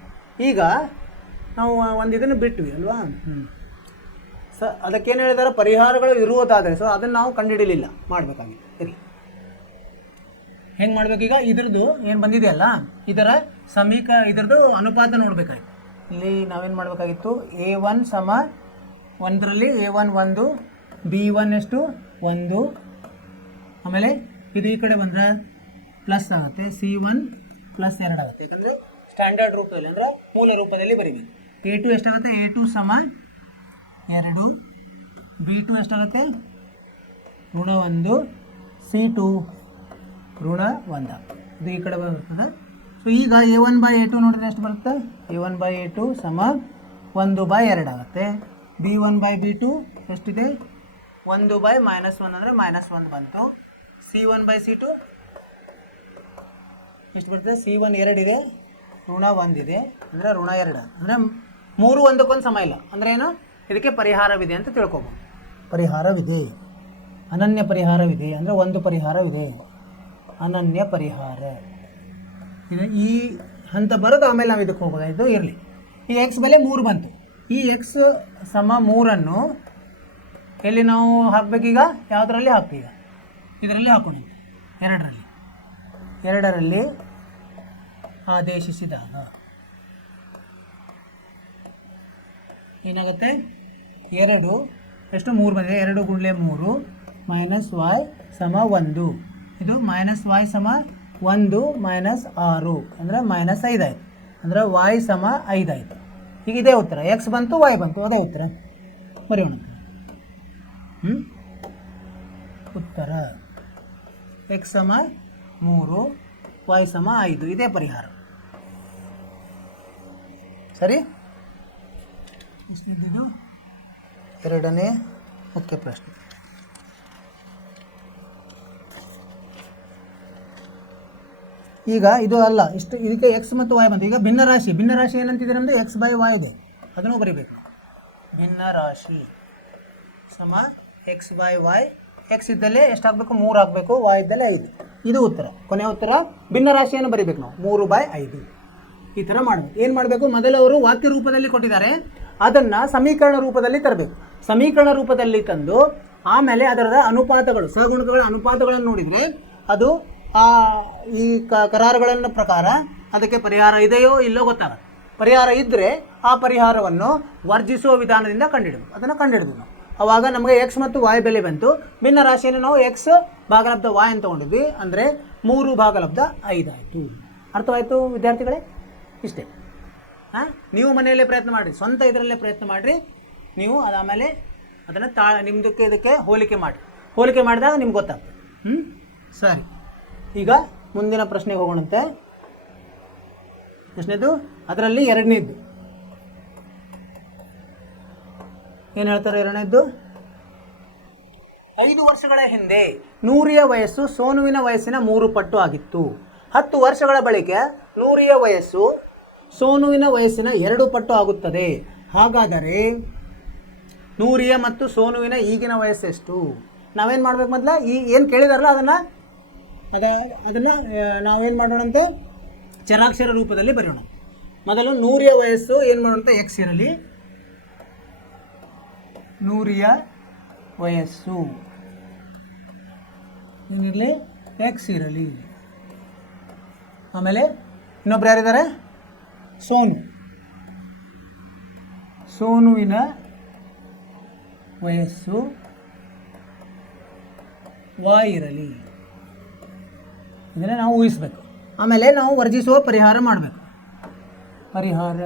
ಈಗ ನಾವು ಒಂದು ಇದನ್ನು ಬಿಟ್ವಿ ಅಲ್ವಾ? ಅದಕ್ಕೇನು ಹೇಳಿದಾರೆ? ಪರಿಹಾರಗಳು ಇರುವುದಾದರೆ ಅದನ್ನು ನಾವು ಕಂಡುಹಿಡಿಯಲಿಲ್ಲ, ಮಾಡಬೇಕಾಗಿತ್ತು. ಇರಲಿ, ಹೆಂಗೆ ಮಾಡ್ಬೇಕೀಗ? ಇದ್ರದ್ದು ಏನು ಬಂದಿದೆಯಲ್ಲ ಇದರ ಇದ್ರದ್ದು ಅನುಪಾತ ನೋಡಬೇಕಾಗಿತ್ತು. ಇಲ್ಲಿ ನಾವೇನು ಮಾಡಬೇಕಾಗಿತ್ತು? a1 1ರಲ್ಲಿ a1 1, b1 ಎಷ್ಟು 1, ಆಮೇಲೆ ಇದು ಈ ಕಡೆ ಬಂದರೆ ಪ್ಲಸ್ ಆಗುತ್ತೆ, c1 + 2 ಆಗುತ್ತೆ. ಯಾಕಂದರೆ ಸ್ಟ್ಯಾಂಡರ್ಡ್ ರೂಪದಲ್ಲಿ ಅಂದರೆ ಮೂಲ ರೂಪದಲ್ಲಿ ಬರೀಬೇಕು. a2 ಎಷ್ಟಾಗುತ್ತೆ? a2 2, b2 ಎಷ್ಟಾಗುತ್ತೆ? ಋಣ 1, c2 ಋಣ 1. ಇದು ಈ ಕಡೆ ಬರ್ತದೆ. ಸೊ ಈಗ a1/a2 ನೋಡಿದ್ರೆ ಎಷ್ಟು ಬರುತ್ತೆ? a1/a2 1/2 ಆಗುತ್ತೆ. b1/b2 ಎಷ್ಟಿದೆ? 1/-1 ಅಂದರೆ -1 ಬಂತು. c1/c2 ಎಷ್ಟು ಬರ್ತದೆ? c1 2 ಇದೆ, ಋಣ 1 ಇದೆ, ಅಂದರೆ ಋಣ 2. ಅಂದರೆ 3 ಒಂದಕ್ಕೊಂದು ಸಮ ಇಲ್ಲ. ಅಂದರೆ ಏನು? ಇದಕ್ಕೆ ಪರಿಹಾರವಿದೆ ಅಂತ ತಿಳ್ಕೊಬೋದು. ಪರಿಹಾರವಿದೆ, ಅನನ್ಯ ಪರಿಹಾರವಿದೆ, ಅಂದರೆ ಒಂದು ಪರಿಹಾರವಿದೆ, ಅನನ್ಯ ಪರಿಹಾರ. ಇದು ಈ ಹಂತ ಬರೋದು, ಆಮೇಲೆ ನಾವು ಇದಕ್ಕೆ ಹೋಗೋದು. ಇದು ಇರಲಿ. ಈ x ಬೆಲೆ 3 ಬಂತು. ಈ x 3 ಎಲ್ಲಿ ನಾವು ಹಾಕಬೇಕೀಗ? ಯಾವುದರಲ್ಲಿ ಹಾಕ್ತೀಗ? ಇದರಲ್ಲಿ ಹಾಕೋಣ. 2ರಲ್ಲಿ ಆದೇಶಿಸಿದಾಗ ಏನಾಗುತ್ತೆ? 2 ಎಷ್ಟು? 3 ಬಂದಿದೆ. 2 × 3 -y 1. ಇದು -y 1 -6 ಅಂದರೆ -5 ಆಯಿತು. ಅಂದರೆ y 5 ಆಯಿತು. ಈಗ ಇದೇ ಉತ್ತರ. x ಬಂತು, y ಬಂತು, ಅದೇ ಉತ್ತರ. ಬರೆಯೋಣ. ಉತ್ತರ x ಸಮ 3 y ಸಮ 5 ಇದೇ ಪರಿಹಾರ. ಸರಿ. ಎರಡನೇ ಮುಖ್ಯ ಪ್ರಶ್ನೆ. ಈಗ ಇದು ಅಲ್ಲ, ಇಷ್ಟು ಇದಕ್ಕೆ ಎಕ್ಸ್ ಮತ್ತು ವಾಯ್ ಬಂತು. ಈಗ ಭಿನ್ನರಾಶಿ ಏನಂತಿದೆ ನಮ್ಮದು ಎಕ್ಸ್ ಬೈ ವಾಯ್ ಇದೆ, ಅದನ್ನು ಬರೀಬೇಕು. ಭಿನ್ನರಾಶಿ ಸಮ ಎಕ್ಸ್ ಬೈ ವಾಯ್. ಎಕ್ಸ್ ಇದ್ದಲ್ಲೇ ಎಷ್ಟು ಹಾಕಬೇಕು? 3 ಹಾಕಬೇಕು. ವಾಯ್ ಇದ್ದಲ್ಲೇ 5. ಇದು ಉತ್ತರ, ಕೊನೆಯ ಉತ್ತರ. ಭಿನ್ನರಾಶಿಯನ್ನು ಬರೀಬೇಕು ನಾವು 3/5 ಈ ಥರ ಮಾಡಬೇಕು. ಏನು ಮಾಡಬೇಕು? ಮೊದಲು ಅವರು ವಾಕ್ಯ ರೂಪದಲ್ಲಿ ಕೊಟ್ಟಿದ್ದಾರೆ, ಅದನ್ನು ಸಮೀಕರಣ ರೂಪದಲ್ಲಿ ತರಬೇಕು. ಸಮೀಕರಣ ರೂಪದಲ್ಲಿ ತಂದು ಆಮೇಲೆ ಅದರ ಅನುಪಾತಗಳು, ಸಹಗುಣಕಗಳ ಅನುಪಾತಗಳನ್ನು ನೋಡಿದರೆ ಅದು ಈ ಕರಾರುಗಳ ಪ್ರಕಾರ ಅದಕ್ಕೆ ಪರಿಹಾರ ಇದೆಯೋ ಇಲ್ಲೋ ಗೊತ್ತಾಗುತ್ತೆ. ಪರಿಹಾರ ಇದ್ದರೆ ಆ ಪರಿಹಾರವನ್ನು ವರ್ಜಿಸುವ ವಿಧಾನದಿಂದ ಕಂಡುಹಿಡಿದು ಅದನ್ನು ಕಂಡುಹಿಡಿದು ನಾವು ಆವಾಗ ನಮಗೆ ಎಕ್ಸ್ ಮತ್ತು ವಾಯ್ ಬೆಲೆ ಬಂತು. ಭಿನ್ನ ರಾಶಿಯನ್ನು ನಾವು ಎಕ್ಸ್ ಭಾಗಲಬ್ಧ ವಾಯ್ ಅಂತ ತೊಗೊಂಡಿದ್ವಿ, ಅಂದರೆ 3/5 ಆಯಿತು. ಅರ್ಥವಾಯಿತು ವಿದ್ಯಾರ್ಥಿಗಳೇ? ಇಷ್ಟೇ. ನೀವು ಮನೆಯಲ್ಲೇ ಪ್ರಯತ್ನ ಮಾಡಿರಿ, ಸ್ವಂತ ಇದರಲ್ಲೇ ಪ್ರಯತ್ನ ಮಾಡಿರಿ ನೀವು. ಅದಾದಮೇಲೆ ಅದನ್ನು ನಿಮ್ಮದಕ್ಕೆ ಇದಕ್ಕೆ ಹೋಲಿಕೆ ಮಾಡಿದಾಗ ನಿಮ್ಗೆ ಗೊತ್ತಾಗ್ತದೆ. ಸರಿ, ಈಗ ಮುಂದಿನ ಪ್ರಶ್ನೆಗೆ ಹೋಗೋಣಂತೆ. ಪ್ರಶ್ನೆದು ಅದರಲ್ಲಿ ಎರಡನೇದ್ದು ಏನು ಹೇಳ್ತಾರೆ? ಎರಡನೇದ್ದು, 5 ವರ್ಷಗಳ ಹಿಂದೆ ನೂರಿಯ ವಯಸ್ಸು ಸೋನುವಿನ ವಯಸ್ಸಿನ 3 ಪಟ್ಟು ಆಗಿತ್ತು. 10 ವರ್ಷಗಳ ಬಳಿಕ ನೂರಿಯ ವಯಸ್ಸು ಸೋನುವಿನ ವಯಸ್ಸಿನ 2 ಪಟ್ಟು ಆಗುತ್ತದೆ. ಹಾಗಾದರೆ ನೂರಿಯ ಮತ್ತು ಸೋನುವಿನ ಈಗಿನ ವಯಸ್ಸು ಎಷ್ಟು? ನಾವೇನು ಮಾಡ್ಬೇಕು? ಮೊದಲ ಏನು ಕೇಳಿದಾರಲ್ಲ ಅದನ್ನು ನಾವೇನು ಮಾಡೋಣಂತೆ? ಚರಾಕ್ಷರ ರೂಪದಲ್ಲಿ ಬರೆಯೋಣ. ಮೊದಲು ನೂರಿಯ ವಯಸ್ಸು ಏನು ಮಾಡೋಣಂತ? ಎಕ್ಸ್ ಇರಲಿ. ನೂರಿಯ ವಯಸ್ಸು ಏನಿರಲಿ? ಎಕ್ಸ್ ಇರಲಿ. ಆಮೇಲೆ ಇನ್ನೊಬ್ರು ಯಾರಿದ್ದಾರೆ? ಸೋನುವಿನ ವಯಸ್ಸು ವಾಯ್ ಇರಲಿ. ಇದನ್ನು ನಾವು ಊಹಿಸಬೇಕು. ಆಮೇಲೆ ನಾವು ವರ್ಜಿಸುವ ಪರಿಹಾರ ಮಾಡಬೇಕು. ಪರಿಹಾರ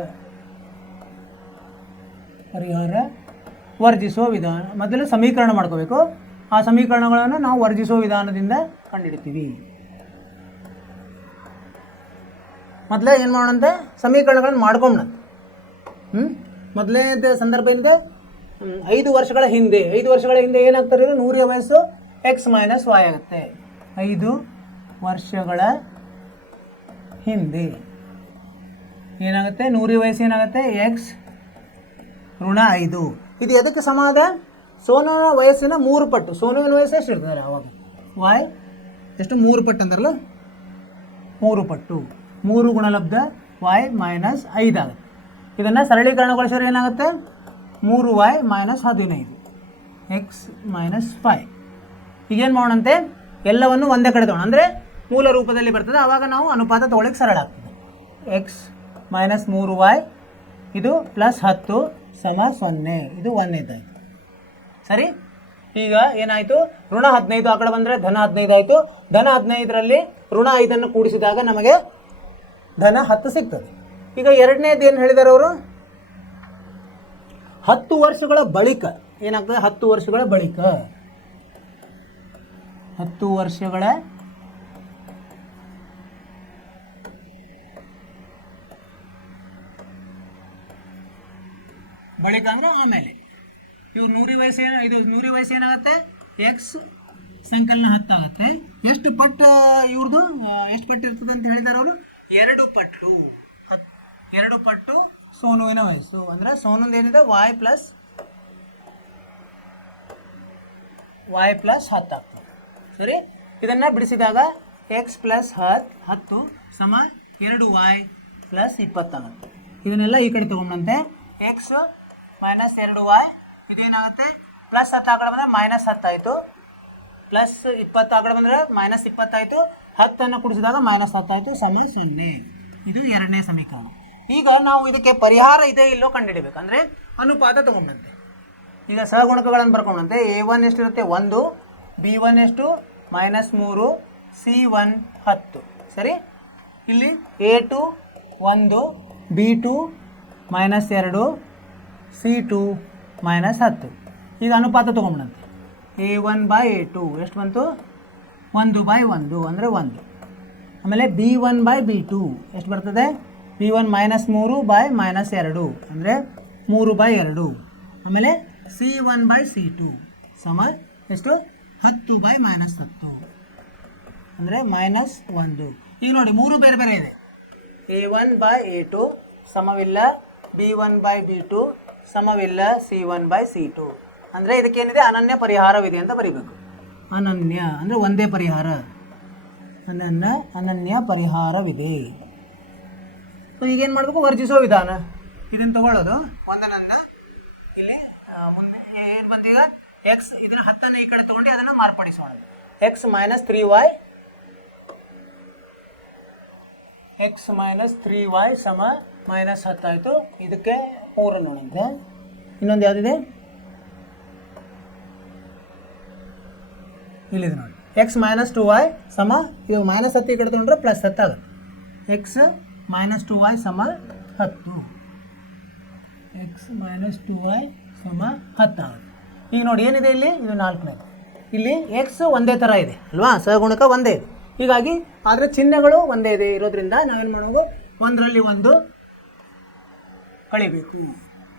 ವರ್ಜಿಸುವ ವಿಧಾನ. ಮೊದಲು ಸಮೀಕರಣ ಮಾಡ್ಕೋಬೇಕು. ಆ ಸಮೀಕರಣಗಳನ್ನು ನಾವು ವರ್ಜಿಸುವ ವಿಧಾನದಿಂದ ಕಂಡುಹಿಡಿತೀವಿ. ಮೊದಲೇ ಏನು ಮಾಡೋಣಂತೆ? ಸಮೀಕರಣಗಳನ್ನು ಮಾಡ್ಕೊಂಬಂತೆ. ಮೊದಲನೇದು ಸಂದರ್ಭ ಏನಿದೆ? 5 ವರ್ಷಗಳ ಹಿಂದೆ ಏನಾಗ್ತಾರೆ? ನೂರಿಯ ವಯಸ್ಸು ಎಕ್ಸ್ ಮೈನಸ್ ವಾಯ್ ಆಗುತ್ತೆ. 5 ವರ್ಷಗಳ ಹಿಂದೆ ಏನಾಗುತ್ತೆ? ನೂರಿಯ ವಯಸ್ಸು ಏನಾಗುತ್ತೆ? ಎಕ್ಸ್ ಋಣ 5. ಇದು ಎದಕ್ಕೆ ಸಮಾದ? ಸೋನುವಿನ ವಯಸ್ಸಿನ 3 ಪಟ್ಟು. ಸೋನುವಿನ ವಯಸ್ಸು ಎಷ್ಟು ಇರ್ತದೆ ಅವಾಗ? ವಾಯ್ ಎಷ್ಟು? 3 ಪಟ್ಟು ಅಂತಾರಲ್ಲ, 3 ಪಟ್ಟು. 3 ಗುಣಲಬ್ಧ ವಾಯ್ ಮೈನಸ್ 5 ಆಗುತ್ತೆ. ಇದನ್ನು ಸರಳೀಕರಣಗೊಳಿಸಿದ್ರೆ ಏನಾಗುತ್ತೆ? 3y minus 15 X minus 5. ಈಗೇನು ಮಾಡೋಣಂತೆ? ಎಲ್ಲವನ್ನು ಒಂದೇ ಕಡೆ ತಗೋಣ, ಅಂದರೆ ಮೂಲ ರೂಪದಲ್ಲಿ ಬರ್ತದೆ. ಆವಾಗ ನಾವು ಅನುಪಾತ ತೊಗೊಳಕ್ಕೆ ಸರಳ ಆಗ್ತದೆ. ಎಕ್ಸ್ ಮೈನಸ್ 3y ಇದು ಪ್ಲಸ್ 10 ಸಮ 0. ಇದು 1 ಇದ್ದಾಯಿತು. ಸರಿ. ಈಗ ಏನಾಯಿತು? ಋಣ 15 ಆ ಕಡೆ ಬಂದರೆ ಧನ 15 ಆಯಿತು. ಧನ 15ರಲ್ಲಿ ಋಣ 5 ಕೂಡಿಸಿದಾಗ ನಮಗೆ ಧನ 10 ಸಿಗ್ತದೆ. ಈಗ ಎರಡನೇದು ಏನು ಹೇಳಿದ್ದಾರೆ ಅವರು? 10 ವರ್ಷಗಳ ಬಳಿಕ ಏನಾಗ್ತದೆ? 10 ವರ್ಷಗಳ ಬಳಿಕ 10 ವರ್ಷಗಳ ಬಳಿಕ ಅಂದರೆ ಆಮೇಲೆ ಇವ್ರು ನೂರಿ ವಯಸ್ಸು ಏನಾಗುತ್ತೆ? ಎಕ್ಸ್ ಸಂಕಲನ 10 ಆಗುತ್ತೆ. ಎಷ್ಟು ಪಟ್ಟು ಇವ್ರದ್ದು ಎಷ್ಟು ಪಟ್ಟು ಇರ್ತದೆ ಅಂತ ಹೇಳಿದ್ದಾರೆ ಅವರು? 2 ಪಟ್ಟು. 2 ಪಟ್ಟು ಸೋನುವಿನ ವಯಸ್ಸು. ಅಂದರೆ ಸೋನುಂದು ಏನಿದೆ? ವಾಯ್ ಪ್ಲಸ್ 10 ಆಗ್ತದೆ. ಸರಿ. ಇದನ್ನು ಬಿಡಿಸಿದಾಗ ಎಕ್ಸ್ ಪ್ಲಸ್ 10 ಸಮ 2y ಪ್ಲಸ್ 20 ಆಗುತ್ತೆ. ಇದನ್ನೆಲ್ಲ ಈ ಕಡೆ ತೊಗೊಂಡಂತೆ ಎಕ್ಸ್ ಮೈನಸ್ 2y ಇದೇನಾಗುತ್ತೆ? ಪ್ಲಸ್ 10 ಆ ಕಡೆ ಬಂದರೆ ಮೈನಸ್ 10 ಆಯಿತು. ಪ್ಲಸ್ 20 ಆ ಕಡೆ ಬಂದರೆ ಮೈನಸ್ 20 ಆಯಿತು. 10 ಕೂಡಿಸಿದಾಗ ಮೈನಸ್ 10 ಆಯಿತು ಸಮ 0. ಇದು ಎರಡನೇ ಸಮೀಕರಣ. ಈಗ ನಾವು ಇದಕ್ಕೆ ಪರಿಹಾರ ಇದೆ ಇಲ್ಲೋ ಕಂಡುಹಿಡಿಬೇಕು. ಅಂದರೆ ಅನುಪಾತ ತೊಗೊಂಡಂತೆ ಈಗ ಸಹಗುಣಕಗಳನ್ನು ಬರ್ಕೊಂಡಂತೆ a1 ಎಷ್ಟಿರುತ್ತೆ? 1, b1 ಎಷ್ಟು? -3, c1 10. ಸರಿ. ಇಲ್ಲಿ a2 1, b2 -2, c2 -10. ಈಗ ಅನುಪಾತ ತೊಗೊಂಡಂತೆ A1/A2 ಎಷ್ಟು ಬಂತು 1/1 ಅಂದರೆ 1. ಆಮೇಲೆ B1/B2 ಎಷ್ಟು ಬರ್ತದೆ B1 -3/-2 ಅಂದರೆ 3/2. ಆಮೇಲೆ C1/C2 ಸಮ ಎಷ್ಟು 10/-10 ಅಂದರೆ -1. ಈಗ ನೋಡಿ 3 ಬೇರೆ ಬೇರೆ ಇದೆ. A1/A2 ಸಮವಿಲ್ಲ B1/B2 ಸಮವಿಲ್ಲ C1/C2 ಅಂದರೆ ಇದಕ್ಕೇನಿದೆ ಅನನ್ಯ ಪರಿಹಾರವಿದೆ ಅಂತ ಬರೀಬೇಕು. ಅನನ್ಯ ಅಂದರೆ ಒಂದೇ ಪರಿಹಾರ, ಅನನ್ಯ ಪರಿಹಾರವಿದೆ. ಸೊ ಈಗೇನು ಮಾಡಬೇಕು ವರ್ಜಿಸೋ ವಿಧಾನ ಇದನ್ನು ತಗೊಳ್ಳೋದು ಒಂದನ್ನು ಇಲ್ಲಿ ಮುಂದೆ ಏನು ಬಂದೀಗ ಎಕ್ಸ್ ಇದನ್ನು 10 ಈ ಕಡೆ ತೊಗೊಂಡು ಅದನ್ನು ಮಾರ್ಪಡಿಸೋಣ. x - 3y ಸಮ -10 ಆಯಿತು. ಇದಕ್ಕೆ 3 ನೋಡಂತೆ. ಇನ್ನೊಂದು ಯಾವುದಿದೆ ಇಲ್ಲಿದೆ ನೋಡಿ x - 2y ಸಮ ಇದು -10 ಈ ಕಡೆ ತೊಗೊಂಡ್ರೆ +10 ಆಗುತ್ತೆ. x - 2y ಸಮ 10 x - 2y ಸಮ 10 ಆಗುತ್ತೆ. ಈಗ ನೋಡಿ ಏನಿದೆ ಇಲ್ಲಿ ಇದು 4ನೇದು. ಇಲ್ಲಿ x ಒಂದೇ ಥರ ಇದೆ ಅಲ್ವಾ, ಸಹಗುಣಕ ಒಂದೇ ಇದೆ. ಹೀಗಾಗಿ ಆದರೆ ಚಿಹ್ನೆಗಳು ಒಂದೇ ಇದೆ ಇರೋದ್ರಿಂದ ನಾವೇನು ಮಾಡೋದು ಒಂದರಲ್ಲಿ ಒಂದು ಕಳಿಬೇಕು.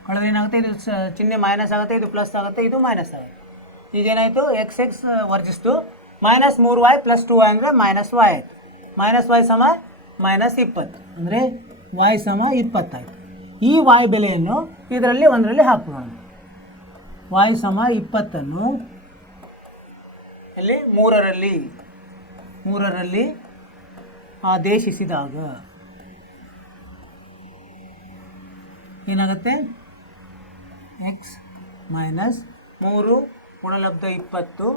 ಕಳೆದ್ರೆ ಏನಾಗುತ್ತೆ ಇದು ಚಿಹ್ನೆ ಮೈನಸ್ ಆಗುತ್ತೆ, ಇದು ಪ್ಲಸ್ ಆಗುತ್ತೆ, ಇದು ಮೈನಸ್ ಆಗುತ್ತೆ. ಈಗೇನಾಯಿತು x ವರ್ಜಿಸ್ತು -3y + 2y ಅಂದರೆ -y ಆಯಿತು. -y ಸಮ -20 ಅಂದರೆ y ಸಮ 20 ಆಯಿತು. ಈ y ಬೆಲೆಯನ್ನು ಇದರಲ್ಲಿ ಒಂದರಲ್ಲಿ ಹಾಕೋಣ. y ಸಮ 20 ಇಲ್ಲಿ 3ರಲ್ಲಿ ಆದೇಶಿಸಿದಾಗ ಏನಾಗುತ್ತೆ x - 3 ಗುಣಲಬ್ಧ 20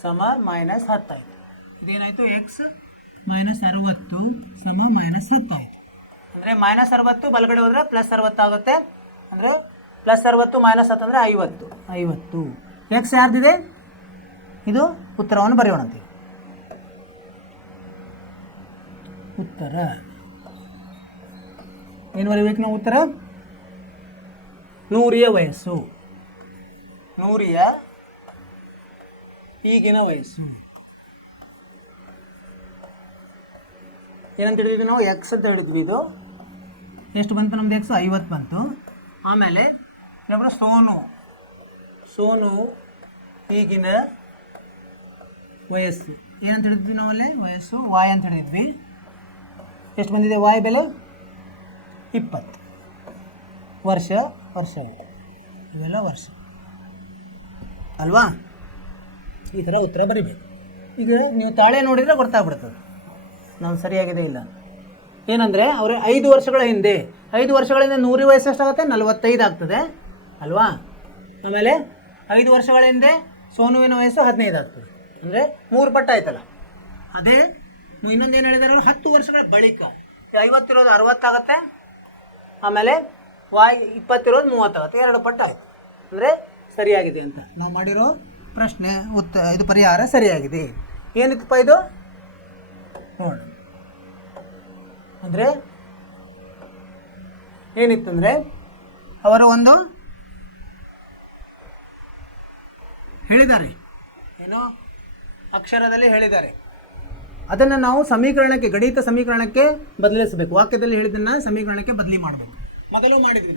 ಸಮ -10 ಆಯಿತು. ಇದೇನಾಯಿತು x - 60 ಸಮ -10 ಆಯಿತು. ಅಂದರೆ -60 ಬಲಗಡೆ ಹೋದರೆ +60 ಆಗುತ್ತೆ. ಅಂದರೆ +60 -10 ಅಂದರೆ 50. x ಯಾರ್ದಿದೆ ಇದು ಉತ್ತರವನ್ನು ಬರೆಯೋಣಂತೆ. ಉತ್ತರ ಏನು ಬರೀಬೇಕು ನಾವು? ಉತ್ತರ 100ಯ ವಯಸ್ಸು, 100ಯ ಈಗಿನ ವಯಸ್ಸು ಏನಂತ ಹೇಳಿದ್ವಿ ನಾವು? ಎಕ್ಸ್ ಅಂತ ಹೇಳಿದ್ವಿ. ಇದು ಎಷ್ಟು ಬಂತು ನಮ್ದು? ಎಕ್ಸ್ 50 ಬಂತು. ಆಮೇಲೆ ಇನ್ನೊಬ್ಬರು ಸೋನು ಈಗಿನ ವಯಸ್ಸು ಏನಂತ ಹೇಳಿದ್ವಿ ನಾವಲ್ಲೇ? ವಯಸ್ಸು ವಾಯ್ ಅಂತ ಹೇಳಿದ್ವಿ. ಎಷ್ಟು ಬಂದಿದೆ ವಾಯ್ ಬೆಲೆ? 20 ವರ್ಷ ಇವೆಲ್ಲ ವರ್ಷ ಅಲ್ವಾ? ಈ ಥರ ಉತ್ತರ ಬರಿಬೇಕು. ಈಗ ನೀವು ತಾಳೆ ನೋಡಿದರೆ ಗೊತ್ತಾಗ್ಬಿಡ್ತದೆ ನಾವು ಸರಿಯಾಗಿದೆ ಇಲ್ಲ. ಏನಂದರೆ ಅವರು 5 ವರ್ಷಗಳ ಹಿಂದೆ 100 ವಯಸ್ಸು ಎಷ್ಟಾಗುತ್ತೆ? 45 ಆಗ್ತದೆ ಅಲ್ವಾ? ಆಮೇಲೆ 5 ವರ್ಷಗಳ ಹಿಂದೆ ಸೋನುವಿನ ವಯಸ್ಸು 15 ಆಗ್ತದೆ, ಅಂದರೆ 3 ಪಟ್ಟು ಆಯ್ತಲ್ಲ. ಅದೇ ಇನ್ನೊಂದೇನು ಹೇಳಿದಾರೆ ಅವರು 10 ವರ್ಷಗಳ ಬಳಿಕ 50 ಇರೋದು 60 ಆಗುತ್ತೆ, ಆಮೇಲೆ 20 ಇರೋದು 30 ಆಗುತ್ತೆ, 2 ಪಟ್ಟು ಆಯಿತು. ಅಂದರೆ ಸರಿಯಾಗಿದೆ ಅಂತ ನಾವು ಮಾಡಿರೋ ಪ್ರಶ್ನೆ ಇದು ಪರಿಹಾರ ಸರಿಯಾಗಿದೆ. ಏನಿತ್ತಪ್ಪ ಇದು ನೋಡಿ, ಅಂದರೆ ಏನಿತ್ತಂದರೆ ಅವರು ಒಂದು ಹೇಳಿದ್ದಾರೆ, ಏನೋ ಅಕ್ಷರದಲ್ಲಿ ಹೇಳಿದ್ದಾರೆ, ಅದನ್ನು ನಾವು ಸಮೀಕರಣಕ್ಕೆ ಗಣಿತ ಸಮೀಕರಣಕ್ಕೆ ಬದಲಿಸಬೇಕು. ವಾಕ್ಯದಲ್ಲಿ ಹೇಳಿದ್ದನ್ನು ಸಮೀಕರಣಕ್ಕೆ ಬದಲಿ ಮಾಡಬೇಕು. ಮೊದಲು ಮಾಡಿದ್ವಿ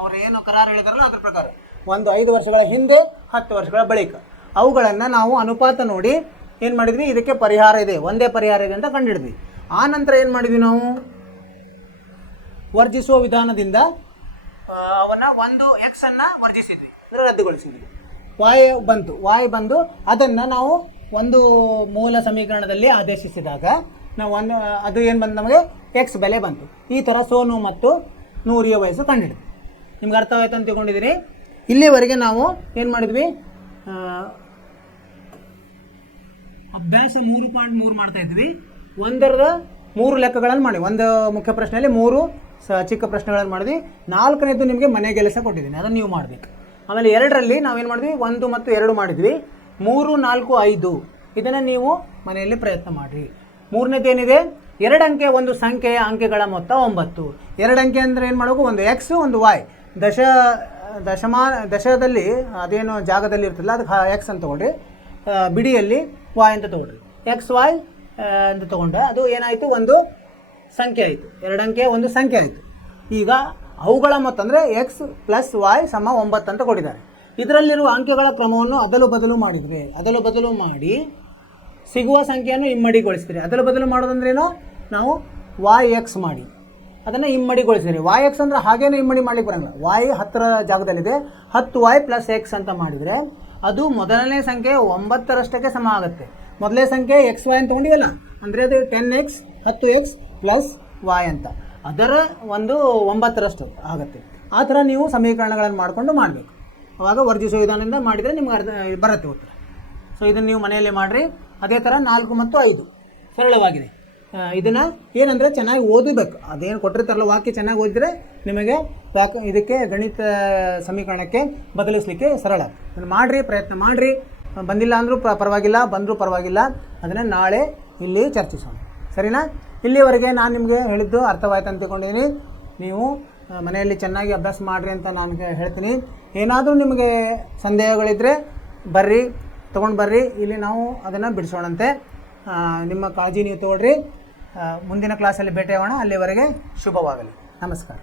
ಅವ್ರು ಏನು ಕರಾರು ಹೇಳಿದಾರಲ್ಲ ಅದ್ರ ಪ್ರಕಾರ 5 ವರ್ಷಗಳ ಹಿಂದೆ 10 ವರ್ಷಗಳ ಬಳಿಕ ಅವುಗಳನ್ನು ನಾವು ಅನುಪಾತ ನೋಡಿ ಏನು ಮಾಡಿದ್ವಿ? ಇದಕ್ಕೆ ಪರಿಹಾರ ಇದೆ, ಒಂದೇ ಪರಿಹಾರ ಇದೆ ಅಂತ ಕಂಡುಹಿಡಿದ್ವಿ. ಆ ನಂತರ ಏನು ಮಾಡಿದ್ವಿ ನಾವು? ವರ್ಜಿಸುವ ವಿಧಾನದಿಂದ ಅವನ್ನ ಒಂದು ಎಕ್ಸ್ ಅನ್ನು ವರ್ಜಿಸಿದ್ವಿ, ಅಂದರೆ ರದ್ದುಗೊಳಿಸಿದ್ವಿ. ವಾಯ್ ಬಂದು ಅದನ್ನು ನಾವು ಒಂದು ಮೂಲ ಸಮೀಕರಣದಲ್ಲಿ ಆದೇಶಿಸಿದಾಗ ನಾವು ಅದು ಏನು ಬಂದು ನಮಗೆ ಎಕ್ಸ್ ಬೆಲೆ ಬಂತು. ಈ ಥರ ಸೋನು ಮತ್ತು 100ಯ ವಯಸ್ಸು ಕಂಡುಹಿಡಿದ್ವಿ. ನಿಮ್ಗೆ ಅರ್ಥವಾಯ್ತು ಅಂತ ತಿಳ್ಕೊಂಡಿದ್ದೀರಿ. ಇಲ್ಲಿವರೆಗೆ ನಾವು ಏನು ಮಾಡಿದ್ವಿ? ಅಭ್ಯಾಸ 3.3 ಮಾಡ್ತಾ ಇದ್ವಿ. 1ರದ 3 ಲೆಕ್ಕಗಳನ್ನು ಮಾಡಿ, ಒಂದು ಮುಖ್ಯ ಪ್ರಶ್ನೆಯಲ್ಲಿ 3 ಚಿಕ್ಕ ಪ್ರಶ್ನೆಗಳನ್ನು ಮಾಡಿದ್ವಿ. 4ನೇದು ನಿಮಗೆ ಮನೆ ಕೆಲಸ ಕೊಟ್ಟಿದ್ದೀನಿ, ಅದನ್ನು ನೀವು ಮಾಡಬೇಕು. ಆಮೇಲೆ 2ರಲ್ಲಿ ನಾವೇನು ಮಾಡಿದ್ವಿ? 1 ಮತ್ತು 2 ಮಾಡಿದ್ವಿ. 3, 4, 5 ಇದನ್ನು ನೀವು ಮನೆಯಲ್ಲಿ ಪ್ರಯತ್ನ ಮಾಡಿರಿ. 3ನೇದು ಏನಿದೆ? 2 ಅಂಕೆ ಒಂದು ಸಂಖ್ಯೆಯ ಅಂಕೆಗಳ ಮೊತ್ತ 9. 2 ಅಂಕೆ ಅಂದರೆ ಏನು ಮಾಡಬೇಕು? ಒಂದು ಎಕ್ಸ್ ಒಂದು ವಾಯ್, ದಶದಲ್ಲಿ ಅದೇನು ಜಾಗದಲ್ಲಿ ಇರ್ತಲ್ಲ ಅದಕ್ಕೆ ಎಕ್ಸ್ ಅಂತ ತೊಗೊಂಡ್ರಿ, ಬಿಡಿಯಲ್ಲಿ ವಾಯ್ ಅಂತ ತೊಗೊಂಡ್ರಿ. ಎಕ್ಸ್ ವಾಯ್ ಅಂತ ತೊಗೊಂಡ್ರೆ ಅದು ಏನಾಯಿತು, ಒಂದು ಸಂಖ್ಯೆ ಆಯಿತು, 2 ಅಂಕೆಯ ಒಂದು ಸಂಖ್ಯೆ ಆಯಿತು. ಈಗ ಅವುಗಳ ಮೊತ್ತ ಅಂದರೆ ಎಕ್ಸ್ ಪ್ಲಸ್ ವಾಯ್ ಸಮ 9 ಅಂತ ಕೊಟ್ಟಿದ್ದಾರೆ. ಇದರಲ್ಲಿರುವ ಅಂಕೆಗಳ ಕ್ರಮವನ್ನು ಅದಲು ಬದಲು ಮಾಡಿ ಸಿಗುವ ಸಂಖ್ಯೆಯನ್ನು ಇಮ್ಮಡಿಗೊಳಿಸ್ತೀರಿ. ಅದಲು ಬದಲು ಮಾಡೋದಂದ್ರೇನು, ನಾವು ವಾಯ್ ಎಕ್ಸ್ ಮಾಡಿ ಅದನ್ನು ಇಮ್ಮಡಿಗೊಳಿಸಿರಿ. ವಾಯ್ ಎಕ್ಸ್ ಅಂದರೆ ಹಾಗೇನೇ ಇಮ್ಮಡಿ ಮಾಡ್ಲಿಕ್ಕೆ ಬರೋಂಗಿಲ್ಲ. ವಾಯ್ 10ರ ಜಾಗದಲ್ಲಿದೆ, 10 ವಾಯ್ ಪ್ಲಸ್ ಎಕ್ಸ್ ಅಂತ ಮಾಡಿದರೆ ಅದು ಮೊದಲನೇ ಸಂಖ್ಯೆ 9ರಷ್ಟಕ್ಕೆ ಸಮ ಆಗುತ್ತೆ. ಮೊದಲನೇ ಸಂಖ್ಯೆ ಎಕ್ಸ್ ವಾಯ್ ಅಂತ ತೊಗೊಂಡಿವಲ್ಲ, ಅಂದರೆ ಅದು 10x 10x ಪ್ಲಸ್ ವಾಯ್ ಅಂತ, ಅದರ ಒಂದು 9ರಷ್ಟು ಆಗುತ್ತೆ. ಆ ಥರ ನೀವು ಸಮೀಕರಣಗಳನ್ನು ಮಾಡಿಕೊಂಡು ಮಾಡಬೇಕು. ಆವಾಗ ವರ್ಜಿಸುವ ವಿಧಾನದಿಂದ ಮಾಡಿದರೆ ನಿಮ್ಗೆ ಬರುತ್ತೆ ಉತ್ತರ. ಸೊ ಇದನ್ನು ನೀವು ಮನೆಯಲ್ಲೇ ಮಾಡಿರಿ. ಅದೇ ಥರ 4 ಮತ್ತು 5 ಸರಳವಾಗಿದೆ. ಇದನ್ನು ಏನಂದರೆ ಚೆನ್ನಾಗಿ ಓದಬೇಕು. ಅದೇನು ಕೊಟ್ಟಿರ್ತಾರಲ್ಲ ವಾಕ್ಯ ಚೆನ್ನಾಗಿ ಓದಿದರೆ ನಿಮಗೆ ಇದಕ್ಕೆ ಗಣಿತ ಸಮೀಕರಣಕ್ಕೆ ಬದಲಿಸಲಿಕ್ಕೆ ಸರಳ. ಅದನ್ನು ಮಾಡಿರಿ, ಪ್ರಯತ್ನ ಮಾಡಿರಿ. ಬಂದಿಲ್ಲ ಅಂದರೂ ಪರವಾಗಿಲ್ಲ, ಬಂದರೂ ಪರವಾಗಿಲ್ಲ. ಅದನ್ನು ನಾಳೆ ಇಲ್ಲಿ ಚರ್ಚಿಸೋಣ, ಸರಿನಾ? ಇಲ್ಲಿವರೆಗೆ ನಾನು ನಿಮಗೆ ಹೇಳಿದ್ದು ಅರ್ಥವಾಯ್ತು ಅಂತ ತಿಳ್ಕೊಂಡಿದ್ದೀನಿ. ನೀವು ಮನೆಯಲ್ಲಿ ಚೆನ್ನಾಗಿ ಅಭ್ಯಾಸ ಮಾಡಿರಿ ಅಂತ ನಾನು ಹೇಳ್ತೀನಿ. ಏನಾದರೂ ನಿಮಗೆ ಸಂದೇಹಗಳಿದ್ದರೆ ತೊಗೊಂಡು ಬರ್ರಿ, ಇಲ್ಲಿ ನಾವು ಅದನ್ನು ಬಿಡಿಸೋಣಂತೆ. ನಿಮ್ಮ ಕಾಳಜಿ ನೀವು ತೊಗೊಳ್ರಿ. ಮುಂದಿನ ಕ್ಲಾಸಲ್ಲಿ ಭೇಟಿಯಾಗೋಣ. ಅಲ್ಲಿವರೆಗೆ ಶುಭವಾಗಲಿ. ನಮಸ್ಕಾರ.